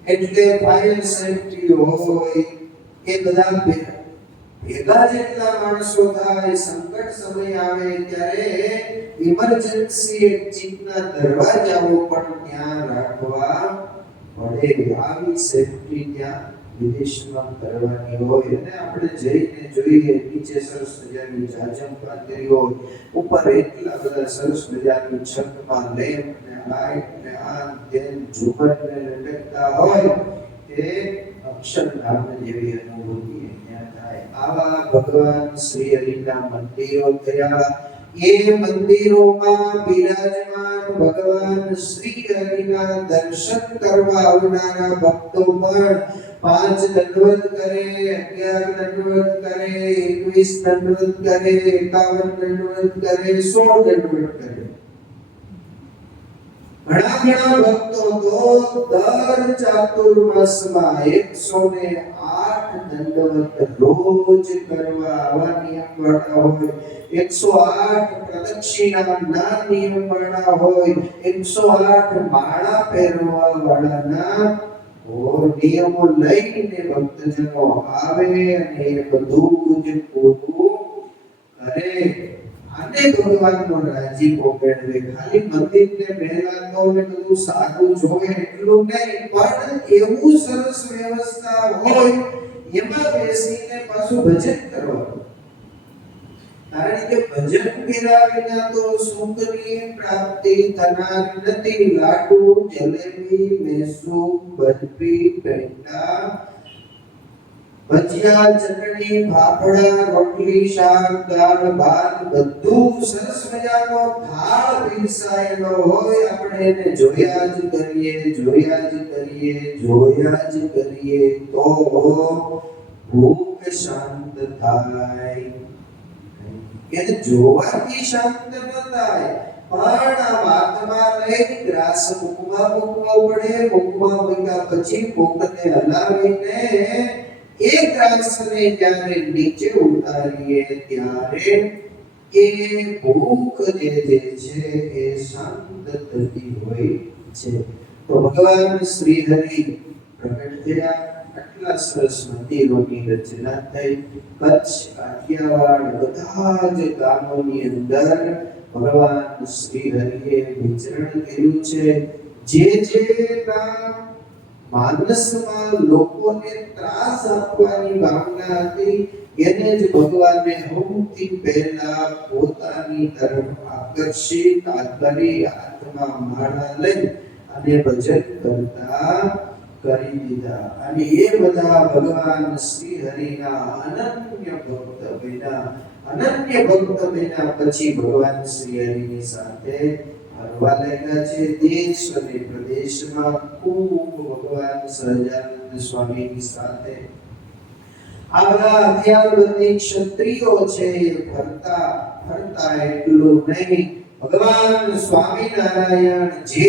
એટલે ફાયર સેફટી હોય, એ બધા ભેગા જેટલા માણસો થાય, સંકટ સમય આવે ત્યારે ઇમરજન્સી એક્ઝિટના દરવાજાઓ પણ ત્યાં રાખવા પડે. આવી સેફટી ત્યાં વિદેશમાં કરવાની હોય. અને આપણે જઈને જોઈએ, નીચે સરસ મજાની જાજમ પાથરી હોય, ઉપર એટલા બધા સરસ મજાની છતમાં લેમ્પ ને લાઈટ ને આ તેમ ઝુમર ને લટકતા હોય, તે અક્ષરધામ જેવી અનુભૂતિ અહીંયા થાય. આવા ભગવાન શ્રી હરિના મંદિરો થયા. એ મંદિરોમાં બિરાજમાન ભગવાન શ્રી હરિના દર્શન કરવા આવનારા ભક્તો પણ 5 દંડવત કરે, 11 દંડવત કરે, 21 દંડવત કરે, 51 દંડવત કરે, 16 દંડવત કરે. ઘણા ભક્તો તો દર ચાતુર્માસમાં 108 દંડવત રોજ કરવા આવા નિયમ વાળા હોય, 108 પ્રદક્ષિણાના નિયમ વાળા હોય, 108 માળા પહેરવા વાળાના નિયમો લઈને ભક્તજનો આવે અને એ બધું જ પૂરું કરે. આને ભગવાનનો રાજીપો મેળવે. ખાલી મંદિરને મહેલાતો ને બધું સારું જોવે એટલું નહીં, પણ એવું સરસ વ્યવસ્થા હોય એમાં બેસીને પાછું ભજન કરવાનું. કારણ કે ભજન કર્યા વિના તો સુખની પ્રાપ્તિ થનાર નથી. લાડુ, જલેબી, મેસૂબ, બરફી, પેંડા, ભજીયા, ચટણી, ફાફડા, રોટલી, શાક, દાળ, ભાત બધું સરસ મજાનો થાળ પીરસાયેલો હોય, આપણે એને જોયા જ કરીએ તો ભૂખ શાંત થાય. એને જોવાથી શાંત ન થાય, પણ આ વાતમાં લઈ ગ્રાસ મુખમાં મૂકવો પડે. મુખમાં મૂક્યા પછી મુખને હલાવીને એ ગ્રાસને જ્યારે નીચે ઉતારીએ ત્યારે એ ભૂખ જે છે એ શાંત થતી હોય છે. તો ભગવાન શ્રી હરિ પ્રગટ થયા. આટલા સરસ મંદિરોની રચના થઈ. કચ્છ, કાઠિયાવાડ બધા જ ગામોની અંદર ભગવાન શ્રી હરિએ વિચરણ કર્યું છે. જે માનસમાં લોકોને ત્રાસ આપવાની ભાવના હતી, એને જ ભગવાને સૌથી પહેલા પોતાની તરફ આકર્ષિત કરી, હાથમાં માળા લઈ અને ભજન કરતા કરી દીધા. અને એ બધા ભગવાન શ્રી હરિના અનન્ય ભક્ત બન્યા. પછી ભગવાન શ્રી હરિની સાથે ફરવા લાગ્યા છે. દેશ અને પ્રદેશમાં ખૂબ ભગવાન સહજાનંદ સ્વામીની સાથે આ બધા હથિયારબંધી ક્ષત્રિયો છે. ફરતા એટલું નહીં, ભગવાન સ્વામિનારાયણ જે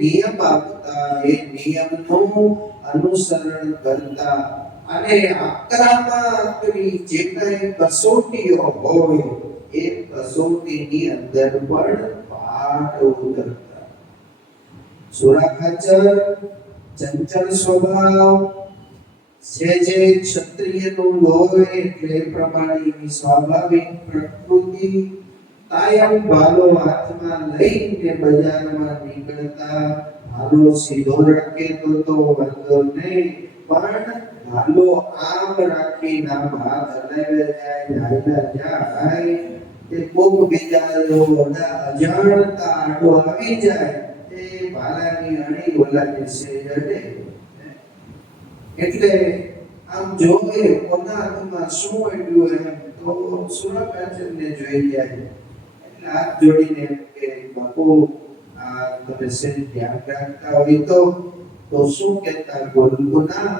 નિયમ આપતા એ નિયમનું અનુસરણ કરતા અને આક્રમકની જે કઈ કસોટીઓ હોય એ કસોટીની અંદર પણ પાઠ ઉતરતા. સુરાખાચર, ચંચળ સ્વભાવ, જે ક્ષત્રિયનું હોય એટલે પ્રમાણેની સ્વાભાવિક પ્રકૃતિ, કાયમ ભાલો હાથમાં લઈને બજારમાં નીકળતા. ભાલો સીધો રાખે તો વાંધો નહીં, પણ ભાલો આમ રાખીને આમ હાથ હલાવ્યા જાય તે કોક બીજા અજાણતા આડો આવી જાય તે ભાલાની અણી ઓલાને સેજડે. એટલે આમ જોવે કોના હાથમાં શું પડ્યું એમ તો સુરાખાચરને જોઈ જાય. એટલે હાથ જોડીને કે બાપુ આ તમે સેજ ધ્યાન રાખતા હોય તો શું કહેતા બોલવું ના,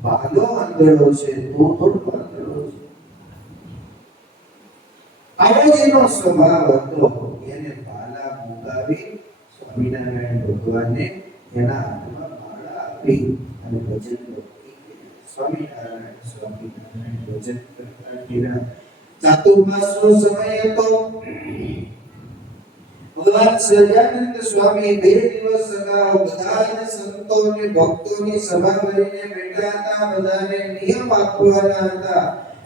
ભાલો આંધળો છે, તું થોડું આંધળો છે. આવો જેનો સ્વભાવ હતો એને ભાલા મુકાવી સ્વામિનારાયણ ભગવાને એના હાથમાં માળા આપી અને ભજન સ્વામિનારાયણ ભજન કરતા ગયા. ચાતુર્માસનો સમય હતો. ભગવાન સહજાનંદ સ્વામી 2 દિવસ અગાઉ બધા જ સંતો અને ભક્તોની સભા કરીને બેઠા હતા. બધાને નિયમ આપવાના હતા.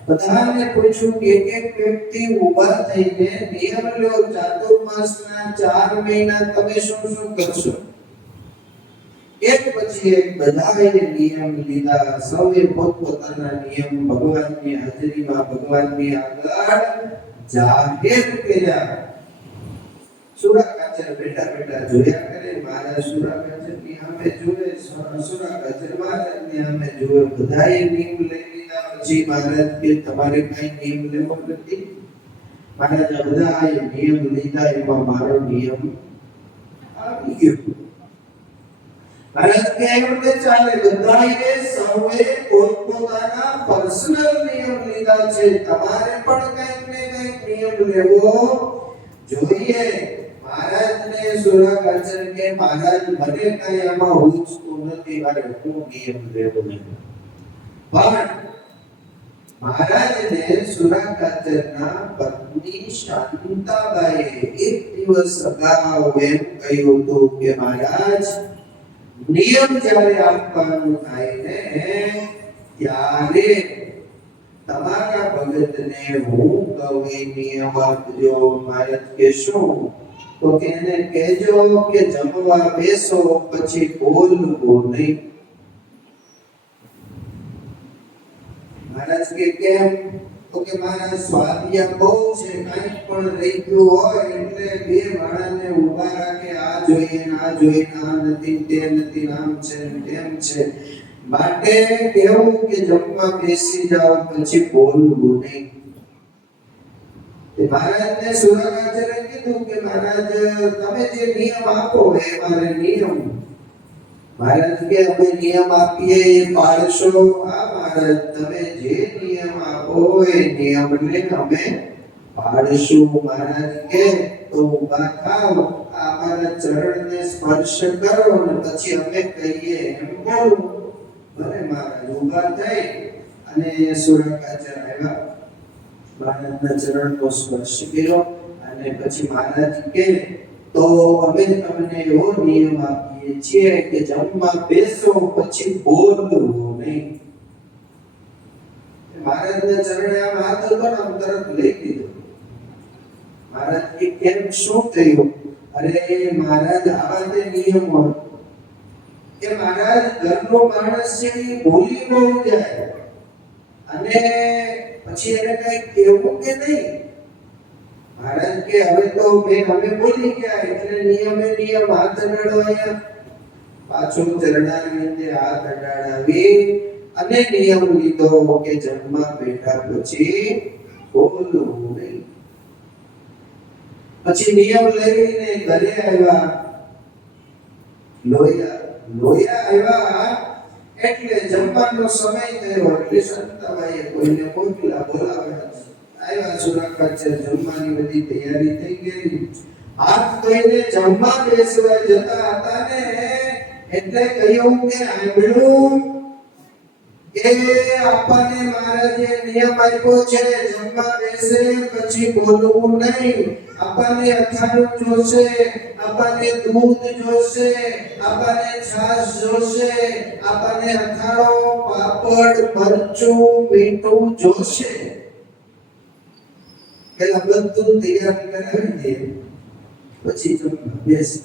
બધાને પૂછ્યું કે એક વ્યક્તિ ઊભા થઈને નિયમ લ્યો, ચાતુર્માસના 4 મહિના તમે શું કરશો? એક પછી એક બધાએ નિયમ લીધા. સૌએ પોતપોતાના નિયમ ભગવાનની હાજરીમાં ભગવાનની આગળ જાહેર કર્યા. સુરાખાચર બેઠા જોયા કરે. મહારાજ સુરાખાચરની સામે જોવે, સુરાખાચર મહારાજની સામે જોવે. બધાએ નિયમ લઈ લીધા. પછી મહારાજ કે તમારે કઈ નિયમ લેવો નથી? મહારાજ બધાએ નિયમ લીધા, એમાં મારો નિયમ આવી ગયો. મહારાજ કે એમ કે ચાલે, બધાએ સૌએ પોતપોતાના પર્સનલ નિયમ લીધા છે, તમારે પણ કંઈક ને કંઈક નિયમ લેવો જોઈએ. મહારાજને સુરાખાચર કે મહારાજ મને કઈ આમાં ઉચતું નથી, મારે હું નિયમ લેવો નહીં. પણ મહારાજને સુરાખાચરના પત્ની શાંતાબાઈએ એક દિવસ અગાઉ એમ કહ્યું હતું કે મહારાજ નિયમ જ્યારે આપવાનું થાય ને ત્યારે તમારા ભગતને હું કહું એ નિયમ આપજો. મહારાજ કે શું? તો કે એને કહેજો કે જમવા બેસો પછી બોલવું નહીં. મહારાજ કે કેમ? તો કે મારા સ્વાધ્યાય બહુ છે, કંઈક પણ રહી ગયું હોય એટલે બે માણસને ઊભા રાખે, આ જોઈએ ને આ જોઈએ ને આ નથી તે નથી, આમ છે ને તેમ છે. માટે કેવું કે જમવા બેસી જાઓ પછી બોલવું નહીં. મહારાજને સુરાચાર્ય કીધું કે મહારાજ તમે જે નિયમ આપો એ મારે નિયમ. મહારાજ કે અમે નિયમ આપીએ એ પાળશો? હા મહારાજ, તમે જે નિયમ આપો એ નિયમને અમે પાળશું. મહારાજ કે તો ઊભા થાવ, આ મારા ચરણને સ્પર્શ કરો અને પછી અમે કહીએ એમ બોલો. ભલે મહારાજ ઊભા થઈ અને સુરાચાર્ય આવ્યા, મહારાજના ચરણનો સ્પર્શ કર્યો અને પછી મહારાજ કહે તો અમે તમને એવો નિયમ આપીએ છીએ કે જમવા બેસો પછી બોલવું નહીં. મહારાજના ચરણે આમ હાથ હતો ને આમ તરત લઈ લીધો. મહારાજ કે કેમ શું થયું? અરે મહારાજ આવા તે નિયમો કે મહારાજ ઘરનો માણસ છે એ ભૂલી બહુ જાય અને પછી એને કઈ કેવું કે નહીં. મહારાજ કે હવે તો અમે બોલી ગયા એટલે નિયમ હાથ અડાડો. અહીંયા પાછો ચરણારવિંદે હાથ અડાડાવી અને નિયમ લીધો કે જમવા બેઠા પછી બોલવું નહીં. પછી નિયમ લઈને ઘરે આવ્યા. લોયા આવ્યા એટલે જમવાનો સમય થયો એટલે સંતાબાઈએ કોઈને બોલાવ્યા. આવ્યા સુરાચાર્ય, જમવાની બધી તૈયારી થઈ ગઈ. હાથ ધોઈને જમવા બેસવા જતા હતા ને એટલે કહ્યું કે આંબળું કે આપણને મહારાજે નિયમ આપ્યો છે જમવા બેસે પછી બોલવું નહીં. આપણને અથાણું જોશે, આપણને દૂધ જોશે, આપણને છાશ જોશે, આપણને અથાણો, પાપડ, મરચું, મીઠું જોશે. પેલા બધું તૈયાર કરાવી દે પછી જમવા બેસે.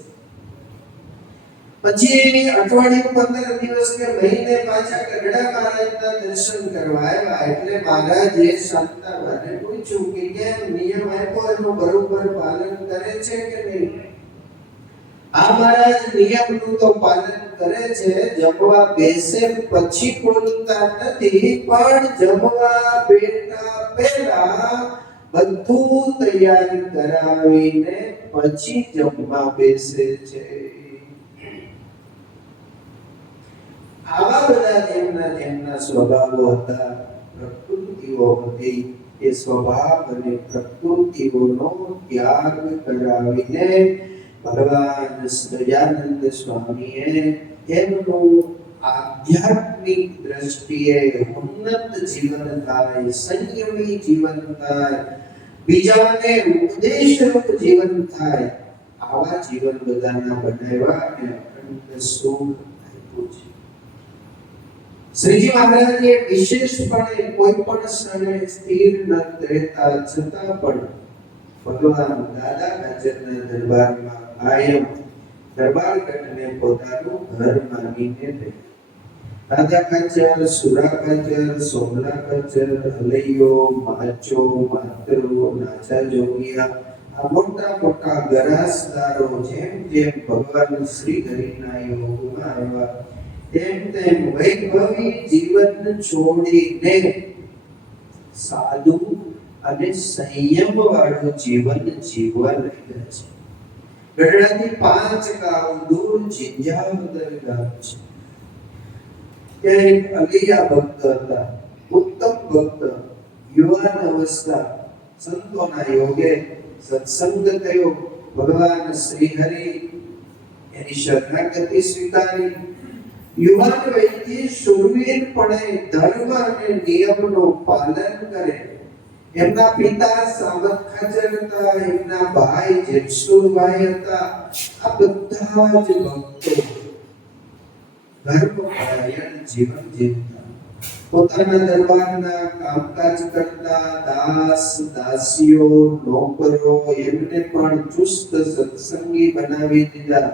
પછી અઠવાડિયું 15 દિવસ કે મહિને પાછા ગઢડા મહારાજના દર્શન કરવા આવ્યા એટલે મહારાજે શાંતાબાને પૂછ્યું કે કેમ નિયમ આપ્યો એનું બરોબર પાલન કરે છે કે નહીં? આ મહારાજ નિયમનું તો પાલન કરે છે, જમવા બેસે પછી બોલતા નથી, પણ જમવા બેઠા પહેલા બધું તૈયાર કરાવીને પછી જમવા બેસે છે. આવા બધા જેમના સ્વભાવો હતા, પ્રકૃતિઓ હતી, એ સ્વભાવ અને પ્રકૃતિઓનો ત્યાગ કરાવીને ભગવાન સહજાનંદ સ્વામીએ એમનું આધ્યાત્મિક દ્રષ્ટિએ ઉન્નત જીવન થાય, સંયમી જીવન થાય, બીજાને ઉપદેશરૂપ જીવન થાય, આવા જીવન બધાના બનાવ્યા અને અખંડ સુખ આપ્યું છે. શ્રીજી મહારાજે વિશેષપણે કોઈ પણ ક્ષણે સ્થિર ન રહેતા છતાં પણ ભગવાન દાદા કાચરના દરબારમાં કાયમ દરબાર ગઢને પોતાનું ઘર માનીને રહ્યા. દાદા કાચર, સુરા કાચર, સોમલા કાચર, હલૈયો, માચો, માતરો, નાચા જોગિયા, આ મોટા મોટા ગરાસદારો જેમ જેમ ભગવાન શ્રી હરિના યોગમાં આવ્યા તેમ તેમ વૈભવી જીવન છોડીને સાદુ અને સંયમ વાળું જીવન જીવવા લાગ્યા છે. ગઢડાથી 5 ગામ દૂર જિંજાવદર ગામ છે. ત્યાં એક અલિયા ભક્ત હતા, ઉત્તમ ભક્ત, યુવાન અવસ્થા, સંતોના યોગે સત્સંગ થયો. ભગવાન શ્રી હરિ એની શરણાગતિ સ્વીકારી. યુવાન વયથી શૂરવીરપણે ધર્મ અને નિયમનું પાલન કરે. એમના પિતા સાવત ખાચર હતા, એમના ભાઈ જેસુરભાઈ હતા. આ બધા જ ભક્તો ધર્મપરાયણ જીવન જીવતા, પોતાના દરબારના કામકાજ કરતા દાસ દાસીઓ નોકરો એમને પણ ચુસ્ત સત્સંગી બનાવી દીધા.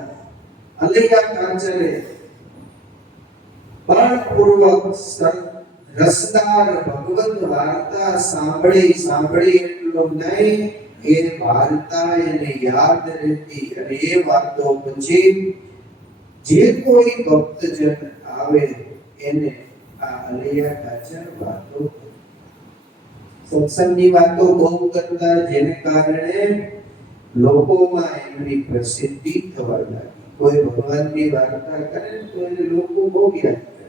અલૈયા કાચરે બળપૂર્વક રસદાર ભગવદ વાર્તા સાંભળી એટલું નહીં, એ વાર્તા એને યાદ રહેતી અને એ વાતો પછી જે કોઈ ભક્તજન આવે એને આ અલૈયા કાચર વાતો સત્સંગની વાતો બહુ કરતા, જેને કારણે લોકોમાં એમની પ્રસિદ્ધિ થવા લાગી. કોઈ ભગવાનની વાર્તા કરે તો એને લોકો બહુ યાદ કરે.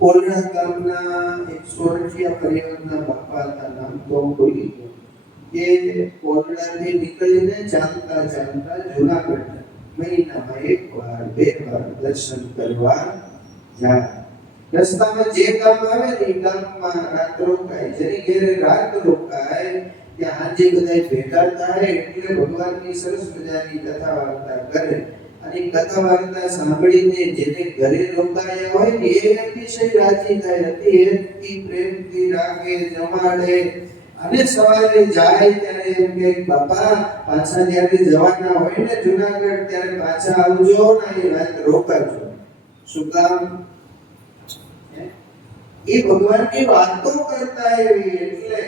કોલરા ગામના એક સોરઠિયા પરિવારના બાપા હતા, નામ તો ભૂલી ગયો. એ કોલરાથી નીકળીને ચાલતા જુનાગઢ મહિનામાં એક વાર બે વાર દર્શન કરવા જાય. રસ્તામાં જે ગામ આવે ને એ ગામમાં રાત રોકાય. જેની ઘેરે રાત રોકાય ત્યાં આજે બધા ભેગા થાય એટલે ભગવાનની સરસ મજાની કથા વાર્તા કરે. અને કથા વાર્તા સાંભળીને જેને ઘરે રોકાયા હોય ને એ અતિશય રાજી થાય, અતિ પ્રેમથી રાખે, જમાડે. અને સવારે જાય ત્યારે એમ કે બાપા પાછા જ્યારે જવાના હોય ને જુનાગઢ ત્યારે પાછા આવજો ને એ રાત રોકાજો. શું કામ? એ ભગવાનની વાતો કરતા એવી એટલે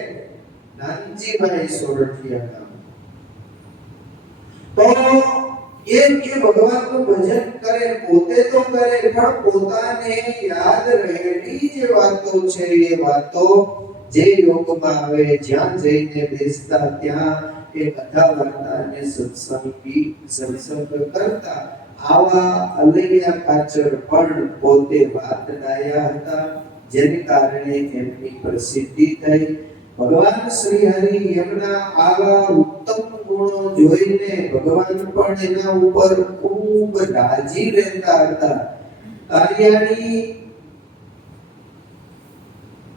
નાનજીભાઈ સોરઠિયા ગામ. તો એમ કે ભગવાનનું ભજન કરે, પોતે તો કરે પણ પોતાને યાદ રહેલી જે વાતો છે એ વાતો જે યોગમાં આવે, જ્યાં જઈને બેસતા ત્યાં એ કથા વાર્તા અને સત્સંગ કરતા. આવા અલૈયા કાચર પણ પોતે વાત ડાયા હતા, જેને કારણે એમની પ્રસિદ્ધિ થઈ. ભગવાન શ્રી હરિ એમના આવા ઉત્તમ ગુણો જોઈને ભગવાન પણ એના ઉપર ખૂબ રાજી રહેતા હતા. કાલિયાણી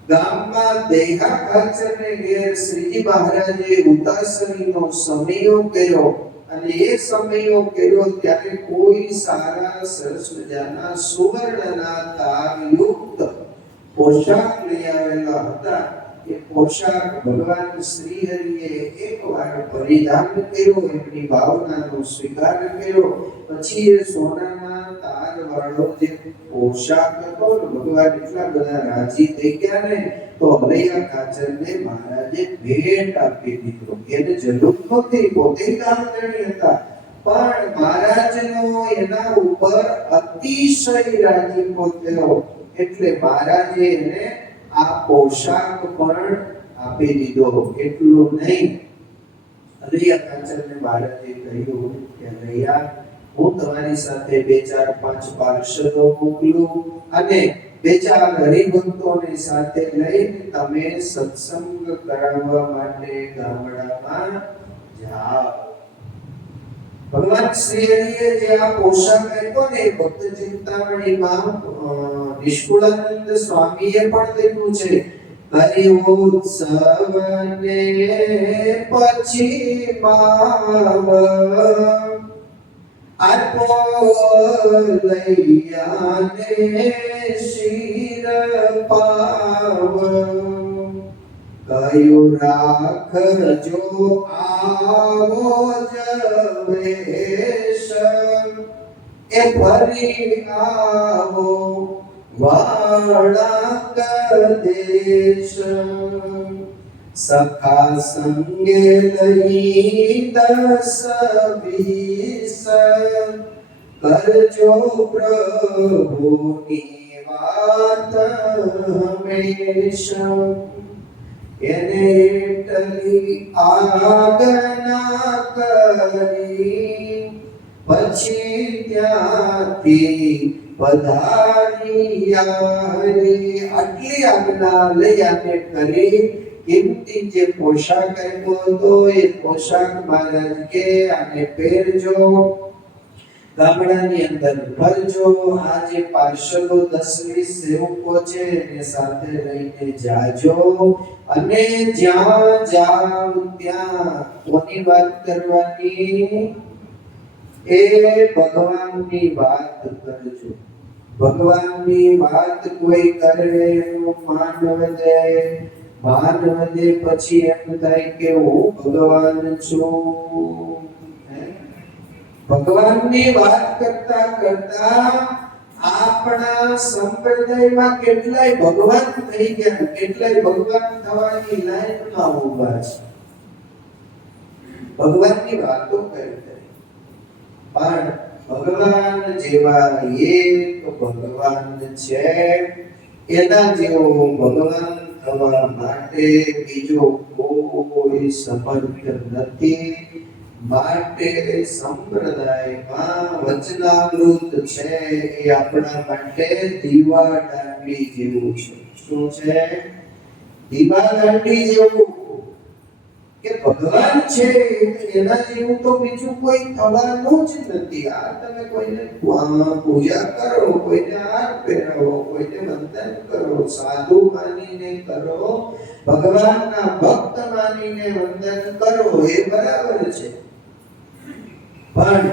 ગામમાં દેહા કાચરને ઘેર શ્રીજી મહારાજે ઉદાસનીનો સમયો કર્યો અને એ સમયો કર્યો ત્યારે કોઈ સારા સરસ મજાના સુવર્ણના તારયુક્ત પોશાક લઈ આવેલા હતા. એ પોશાક ભગવાન શ્રી હરિએ એકવાર પરિધાન કર્યો, એમની ભાવનાનો સ્વીકાર કર્યો. પછી એ સોનાના તાર વાળો જે પોશાક હતો ને ભગવાન એટલા બધા રાજી થઈ ગયા ને તો અલૈયા કાચરને મહારાજે ભેટ આપી દીધો. એને જરૂર નહોતી, પોતે કામ કરણી હતા, પણ મહારાજનો એના ઉપર અતિશય રાજીપો થયો એટલે મહારાજે એને આ પોશાક પણ આપી દીધો. એટલું નહીં, અલૈયા કાચરને મહારાજે કહ્યું કે અલૈયા, હું તમારી સાથે 2-4-5 પાર્ષદો મોકલું અને 2-4 હરિભક્તોને સાથે લઈને તમે સત્સંગ કરાવવા માટે ગામડામાં જાઓ. ભગવાન શ્રી હરિએ જે આ પોશાક આપ્યો ને ભક્ત ચિંતામણીમાં નિષ્કુળાનંદ સ્વામીએ પણ લખ્યું છે. હરિઉત્સવને પછી માવ આપો લૈયાને શિર પાવ, કયું રાખજો આવો જવેશ, એ ફરી આવો વાળાક દેશ. સખા સંગે લઈ 10-20 કરજો પ્રભુની વાત હંમેશા. એને એટલી આજ્ઞા કરી પછી ત્યાંથી પધાર્યા હરી. આટલી આજ્ઞા લઈ આને કરી. કિંમતી જે પોશાક આપ્યો હતો એ પોશાક મહારાજ કે આને પહેરજો, ગામડાની અંદર ફરજો. આ જે પાર્ષદો 10-20 સેવકો છે એને સાથે લઈને જાજો અને જ્યાં જાવ ત્યાં કોની વાત કરવાની? એ ભગવાનની વાત કરજો. ભગવાનની વાત કોઈ કરે એનું માન વધે, માન વધે પછી એમ થાય કે હું ભગવાન છું. ભગવાનની વાત કરતા કરતા આપણા સંપ્રદાયમાં કેટલાય ભગવાન થઈ ગયા, કેટલાય ભગવાન થવાની લાઈનમાં ઊભા છે, ભગવાનની વાતો કરી પણ ભગવાન જેવા એક ભગવાન છે, એના જેવો ભગવાન થવા માટે બીજો કોઈ સમર્થ નથી. માટે સંપ્રદાયમાં વચનામૃત છે એ આપણા માટે દીવા દાંડી જેવું છે. શું છે? દીવા દાંડી જેવું કે ભગવાન છે એના જેવું તો બીજું કોઈ થવાનું જ નથી. આ તમે કોઈને પૂજા કરો, કોઈને હાર પહેરાવો, કોઈને વંદન કરો, સાધુ માનીને કરો, ભગવાનના ભક્ત માનીને વંદન કરો, એ બરાબર છે, પણ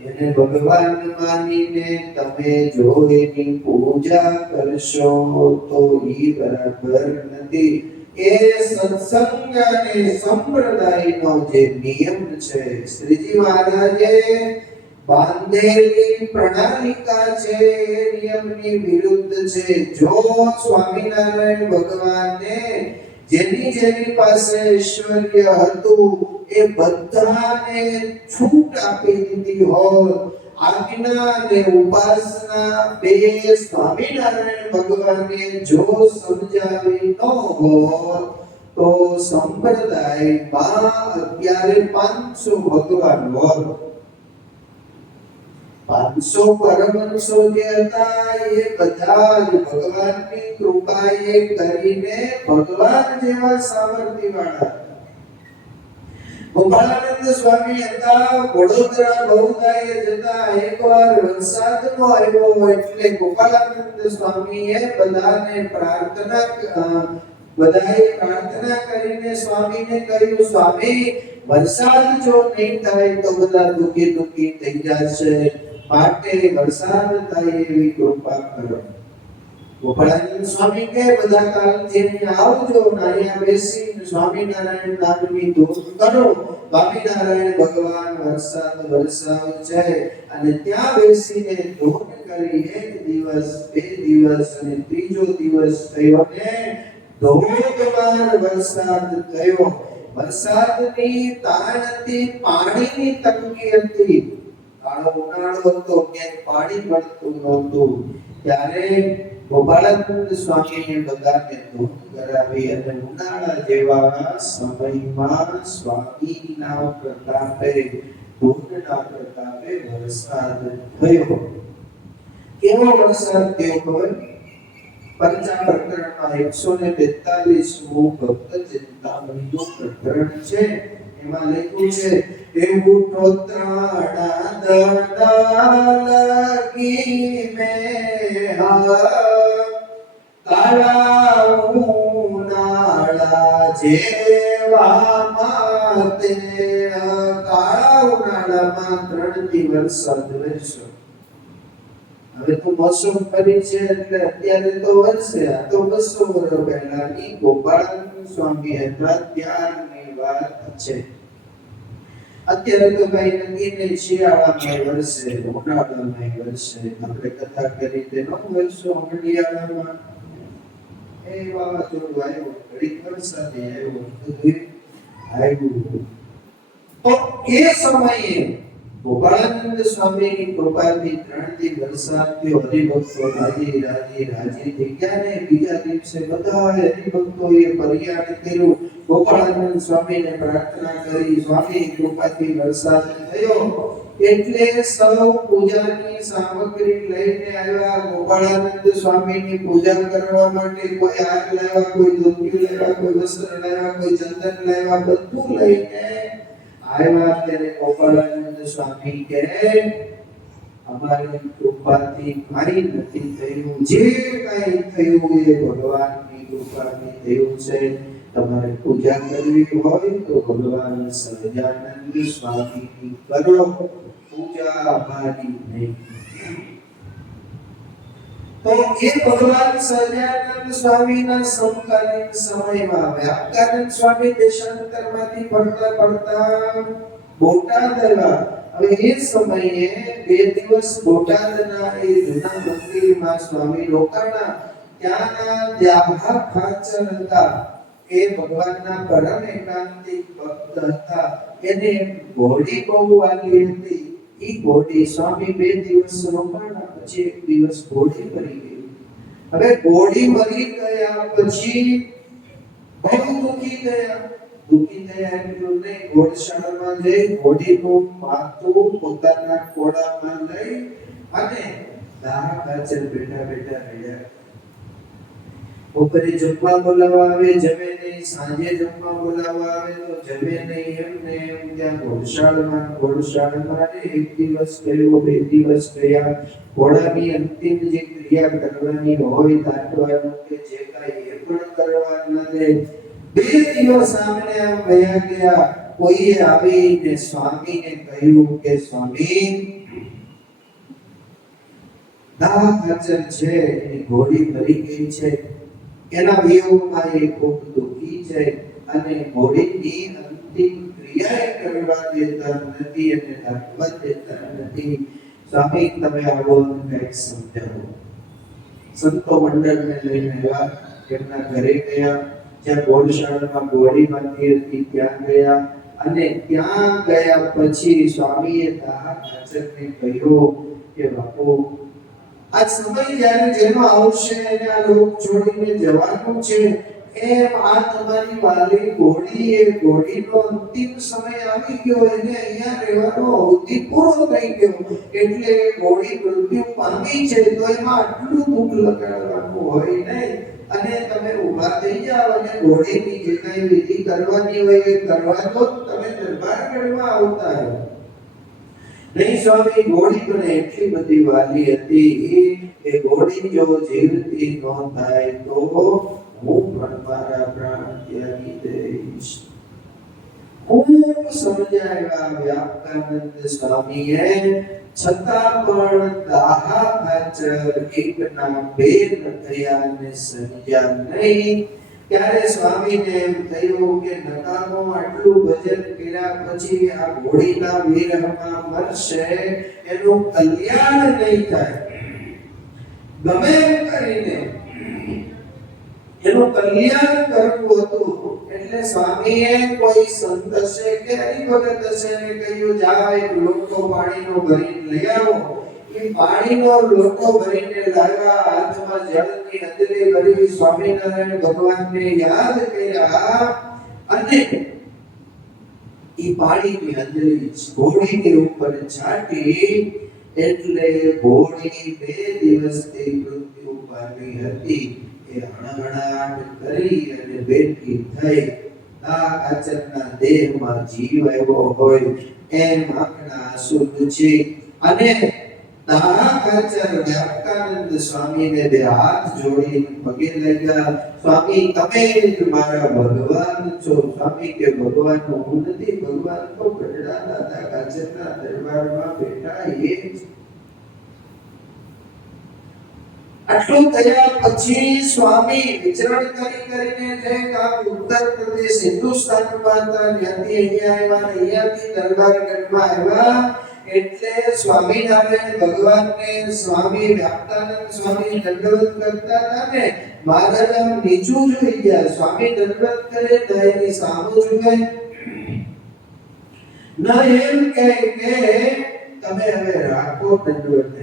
એને ભગવાન માનીને તમે જો એની પૂજા કરશો તો એ બરાબર નથી. એ સત્સંગ અને સંપ્રદાયનો જે નિયમ છે, શ્રીજી મહારાજે બાંધેલી પ્રણાલિકા છે, એ નિયમની વિરુદ્ધ છે. જો સ્વામિનારાયણ ભગવાને જેની પાસે ઐશ્વર્ય હતું એ બધાને છૂટ આપી દીધી હોત, આજ્ઞા અને ઉપાસના બે સ્વામિનારાયણ ભગવાને જો સમજાવી ન હોત તો સંપ્રદાયમાં અત્યારે 500 ભગવાન હોત. 500 પરમહંસો જે હતા એ બધા જ ભગવાનની કૃપાએ કરીને ભગવાન જેવા સામર્થ્ય વાળા. ગોપાળાનંદ સ્વામી હતા, વડોદરા બહુદાએ જતા એકવાર વરસાદ નો આવ્યો એટલે ગોપાળાનંદ સ્વામીએ બધાએ પ્રાર્થના કરીને સ્વામીને કહ્યું, સ્વામી વરસાદ જો નહીં થાય તો બધા દુઃખી થઈ જશે, માટે વરસાદ થાય એવી કૃપા કરો. ગોપાળાનંદ સ્વામી કે બધા કાલથી આવજો, અહીંયા બેસીને સ્વામિનારાયણ નામની ધૂન કરો. સ્વામિનારાયણ ભગવાન વરસાદ વરસાવે છે અને ત્યાં બેસીને ધૂન કરી 1 દિવસ, 2 દિવસ અને ત્રીજો દિવસ થયો ને ધોધમાર વરસાદ થયો. વરસાદની તાણ હતી, પાણીની તંગી હતી, કાળો ઉનાળો હતો, ક્યાંય પાણી મળતું નહોતું. ત્યારે ગોપાળાનંદ સ્વામીએ બધાને ધૂન કરાવી અને ઉનાળા જેવા સમયમાં સ્વામીના પ્રતાપે, ધૂનના પ્રતાપે વરસાદ થયો. કેવો વરસાદ થયો ખબર? પંચા પ્રકરણમાં 142મું ભક્ત ચિંતામણીનું પ્રકરણ છે. એમાં લખ્યું છે, એવું ટોત્રાણા દરડા લગી મે કાળા ઉનાળા જેવા માતે. કાળા ઉનાળામાં 3 દી વરસાદ વરસ્યો. હવે તો મોસમ ફરી છે એટલે અત્યારે તો વરસે. આ તો 200 વર્ષ પહેલાની ગોપાળાનંદ સ્વામી હતા ત્યારની વાત છે. અત્યારે તો કઈ નક્કી નહીં, શિયાળામાં વરસે, ઉનાળામાં વરસે. આપણે કથા કરી તેનો વરસો હમણાં એ વાવાઝોડું આવ્યું, ઘડીક વરસાદ આવ્યો, બધું આવ્યું. તો એ સમયે ગોપાળાનંદ સ્વામીની કૃપાથી 3 દી વરસાદ થયો. હરિભક્તો રાજી થઈ ગયા ને બીજા દિવસે બધા હરિભક્તોએ ફરિયાદ કર્યું, ગોપાળાનંદ સ્વામીને પ્રાર્થના કરી, સ્વામી કૃપાથી વરસાદ થયો. એટલે સૌ પૂજાની સામગ્રી લઈને આવ્યા ગોપાળાનંદ સ્વામીની પૂજા કરવા માટે. કોઈ હાર લાવ્યા, કોઈ ધોતિયું લાવ્યા, કોઈ વસ્ત્ર લાવ્યા, કોઈ ચંદન લાવ્યા, બધું લઈને આવ્યા. ત્યારે ગોપાળાનંદ સ્વામી કહે, અમારી કૃપાથી કાંઈ નથી થયું, જે કાંઈ થયું એ ભગવાનની કૃપાથી થયું છે. તમારે પૂજા કરવી હોય તો ભગવાન સહજાનંદ સ્વામીની કરો, પૂજા અમારી નહીં. તો એ ભગવાન સહજાનંદ સ્વામીના સમકાલીન સમયમાં વ્યાપકાનંદ સ્વામી દેશાંતરમાંથી પડતા બોટાદ આવ્યા. હવે એ સમયે 2 દિવસ બોટાદના એ જૂના મંદિરમાં સ્વામી રોકાણા. ત્યાંના દ્યાભા ખાચર હતા, એ ભગવાનના પરમ એકાંતિક ભક્ત હતા. એને ઘોડી બહુ વાલી હતી. એ ઘોડી સ્વામી 2 દિવસ રોકાણા, પછી 1 દિવસ ઘોડી મરી ગઈ. હવે ઘોડી મરી ગયા પછી બહુ દુઃખી થયા એટલું નહીં, ઘોડશાળામાં જઈ ઘોડીનું માથું પોતાના ઘોડામાં લઈ અને દાહ ખાચર બેઠા રહ્યા. બપોરે જમવા બોલાવવા આવે, જમે નહીં. સાંજે જમવા બોલાવવા આવે તો જમે નહીં. એમને એમ ત્યાં ઘોડશાળામાં 1 દિવસ ગયો, 2 દિવસ ગયા. ઘોડાની અંતિમ જે ક્રિયા કરવાની હોય, દાટવાનું કે જે કાંઈ એ પણ કરવા ન દે. 2 દિવસ આમને આમ વયા ગયા. કોઈએ આવીને સ્વામીને કહ્યું કે સ્વામી, દાહ ખાચર છે, એની ઘોડી મરી ગઈ છે, એના વિયોગમાં એ ખૂબ દુઃખી છે અને ઘોડીની અંતિમ ક્રિયા કરવા દેતા નથી અને દાટવા દેતા નથી. સ્વામી, તમે આવો કંઈક સમજાવો. સંતો મંડળને લઈને આવ્યા, એમના ઘરે ગયા. જ્યાં ઘોડશાળામાં ઘોડી બાંધી હતી ત્યાં ગયા અને ત્યાં ગયા પછી સ્વામીએ દાહ ખાચરને કહ્યું કે બાપુ, આ સમય જ્યારે જેનો આવશે એને આ લોક છોડીને જવાનું છે, એમ આ તમારી વાલી ઘોડી, એ ઘોડીનો અંતિમ સમય આવી ગયો, એને અહીંયા રહેવાનો અવધિ પૂરો થઈ ગયો, એટલે ઘોડી મૃત્યુ પામી છે. તો એમાં આટલું દુઃખ લગાડવાનું હોય નહીં અને તમે ઊભા થઈ જાઓ અને ઘોડીની જે કઈ વિધિ કરવાની હોય એ કરવા દો. તમે દરબારગઢમાં આવતા રહો. નહીં સ્વામી, ઘોડી પણ એટલી બધી વાલી હતી, એ ઘોડી જો જીવતી ન થાય તો હું પણ મારા પ્રાણ ત્યાગી દઈશ. ખૂબ સમજાવ્યા વ્યાપકાનંદ સ્વામીએ, છતાં પણ દાહ ખાચર એકના 2 ન થયા ને સમજ્યા નહીં. ત્યારે સ્વામીને એમ થયું કે નકામો આટલું ભજન કર્યા પછી આ ઘોડીના વિરહમાં મરશે, એનું કલ્યાણ નહીં થાય. ગમે એમ કરીને એનું કલ્યાણ કરવું હતું. એટલે સ્વામીએ કોઈ સંત હશે કે હરિભગત હશે ને કહ્યું, જાઓ એક લોટો પાણીનો ભરીને લઈ આવો. એ પાણીનો લોટો ભરીને લાવ્યા, હાથમાં જળની અંજલિ ભરી, સ્વામિનારાયણ ભગવાનને યાદ કર્યા અને એ પાણીની અંજલિ ઘોડીની ઉપર છાંટી. એટલે ઘોડી 2 દિવસથી મૃત્યુ પામી હતી. એ હણહણાટ કરી અને બેઠી થઈ. દાહ ખાચરના દેહમાં જીવ આવ્યો હોય એમ આંખના આંસુ લૂછી અને દાહ ખાચર વ્યાપકાનંદ સ્વામીને 2 હાથ જોડીને પગે લાગ્યા. સ્વામી, તમે જ મારા ભગવાન છો. સ્વામી કે ભગવાન હું નથી, ભગવાન તો ગઢડા દાદા ખાચરના દરબારમાં બેઠા એ જ. આટલું થયા પછી સ્વામી વિચરણ કરીને જે કામ ઉત્તર પ્રદેશ હિન્દુસ્તાનમાં હતા, ત્યાંથી અહીંયા આવ્યા, અહીંયાથી દરબારગઢમાં આવ્યા. એટલે સ્વામિનારાયણ ભગવાનને સ્વામી વ્યાપકાનંદ સ્વામી દંડવત કરતા હતા ને, મહારાજ આમ નીચું જોઈ ગયા. સ્વામી દંડવત કરે તો એની સામું જુએ, ન એમ કહે કે તમે હવે રાખો દંડવત.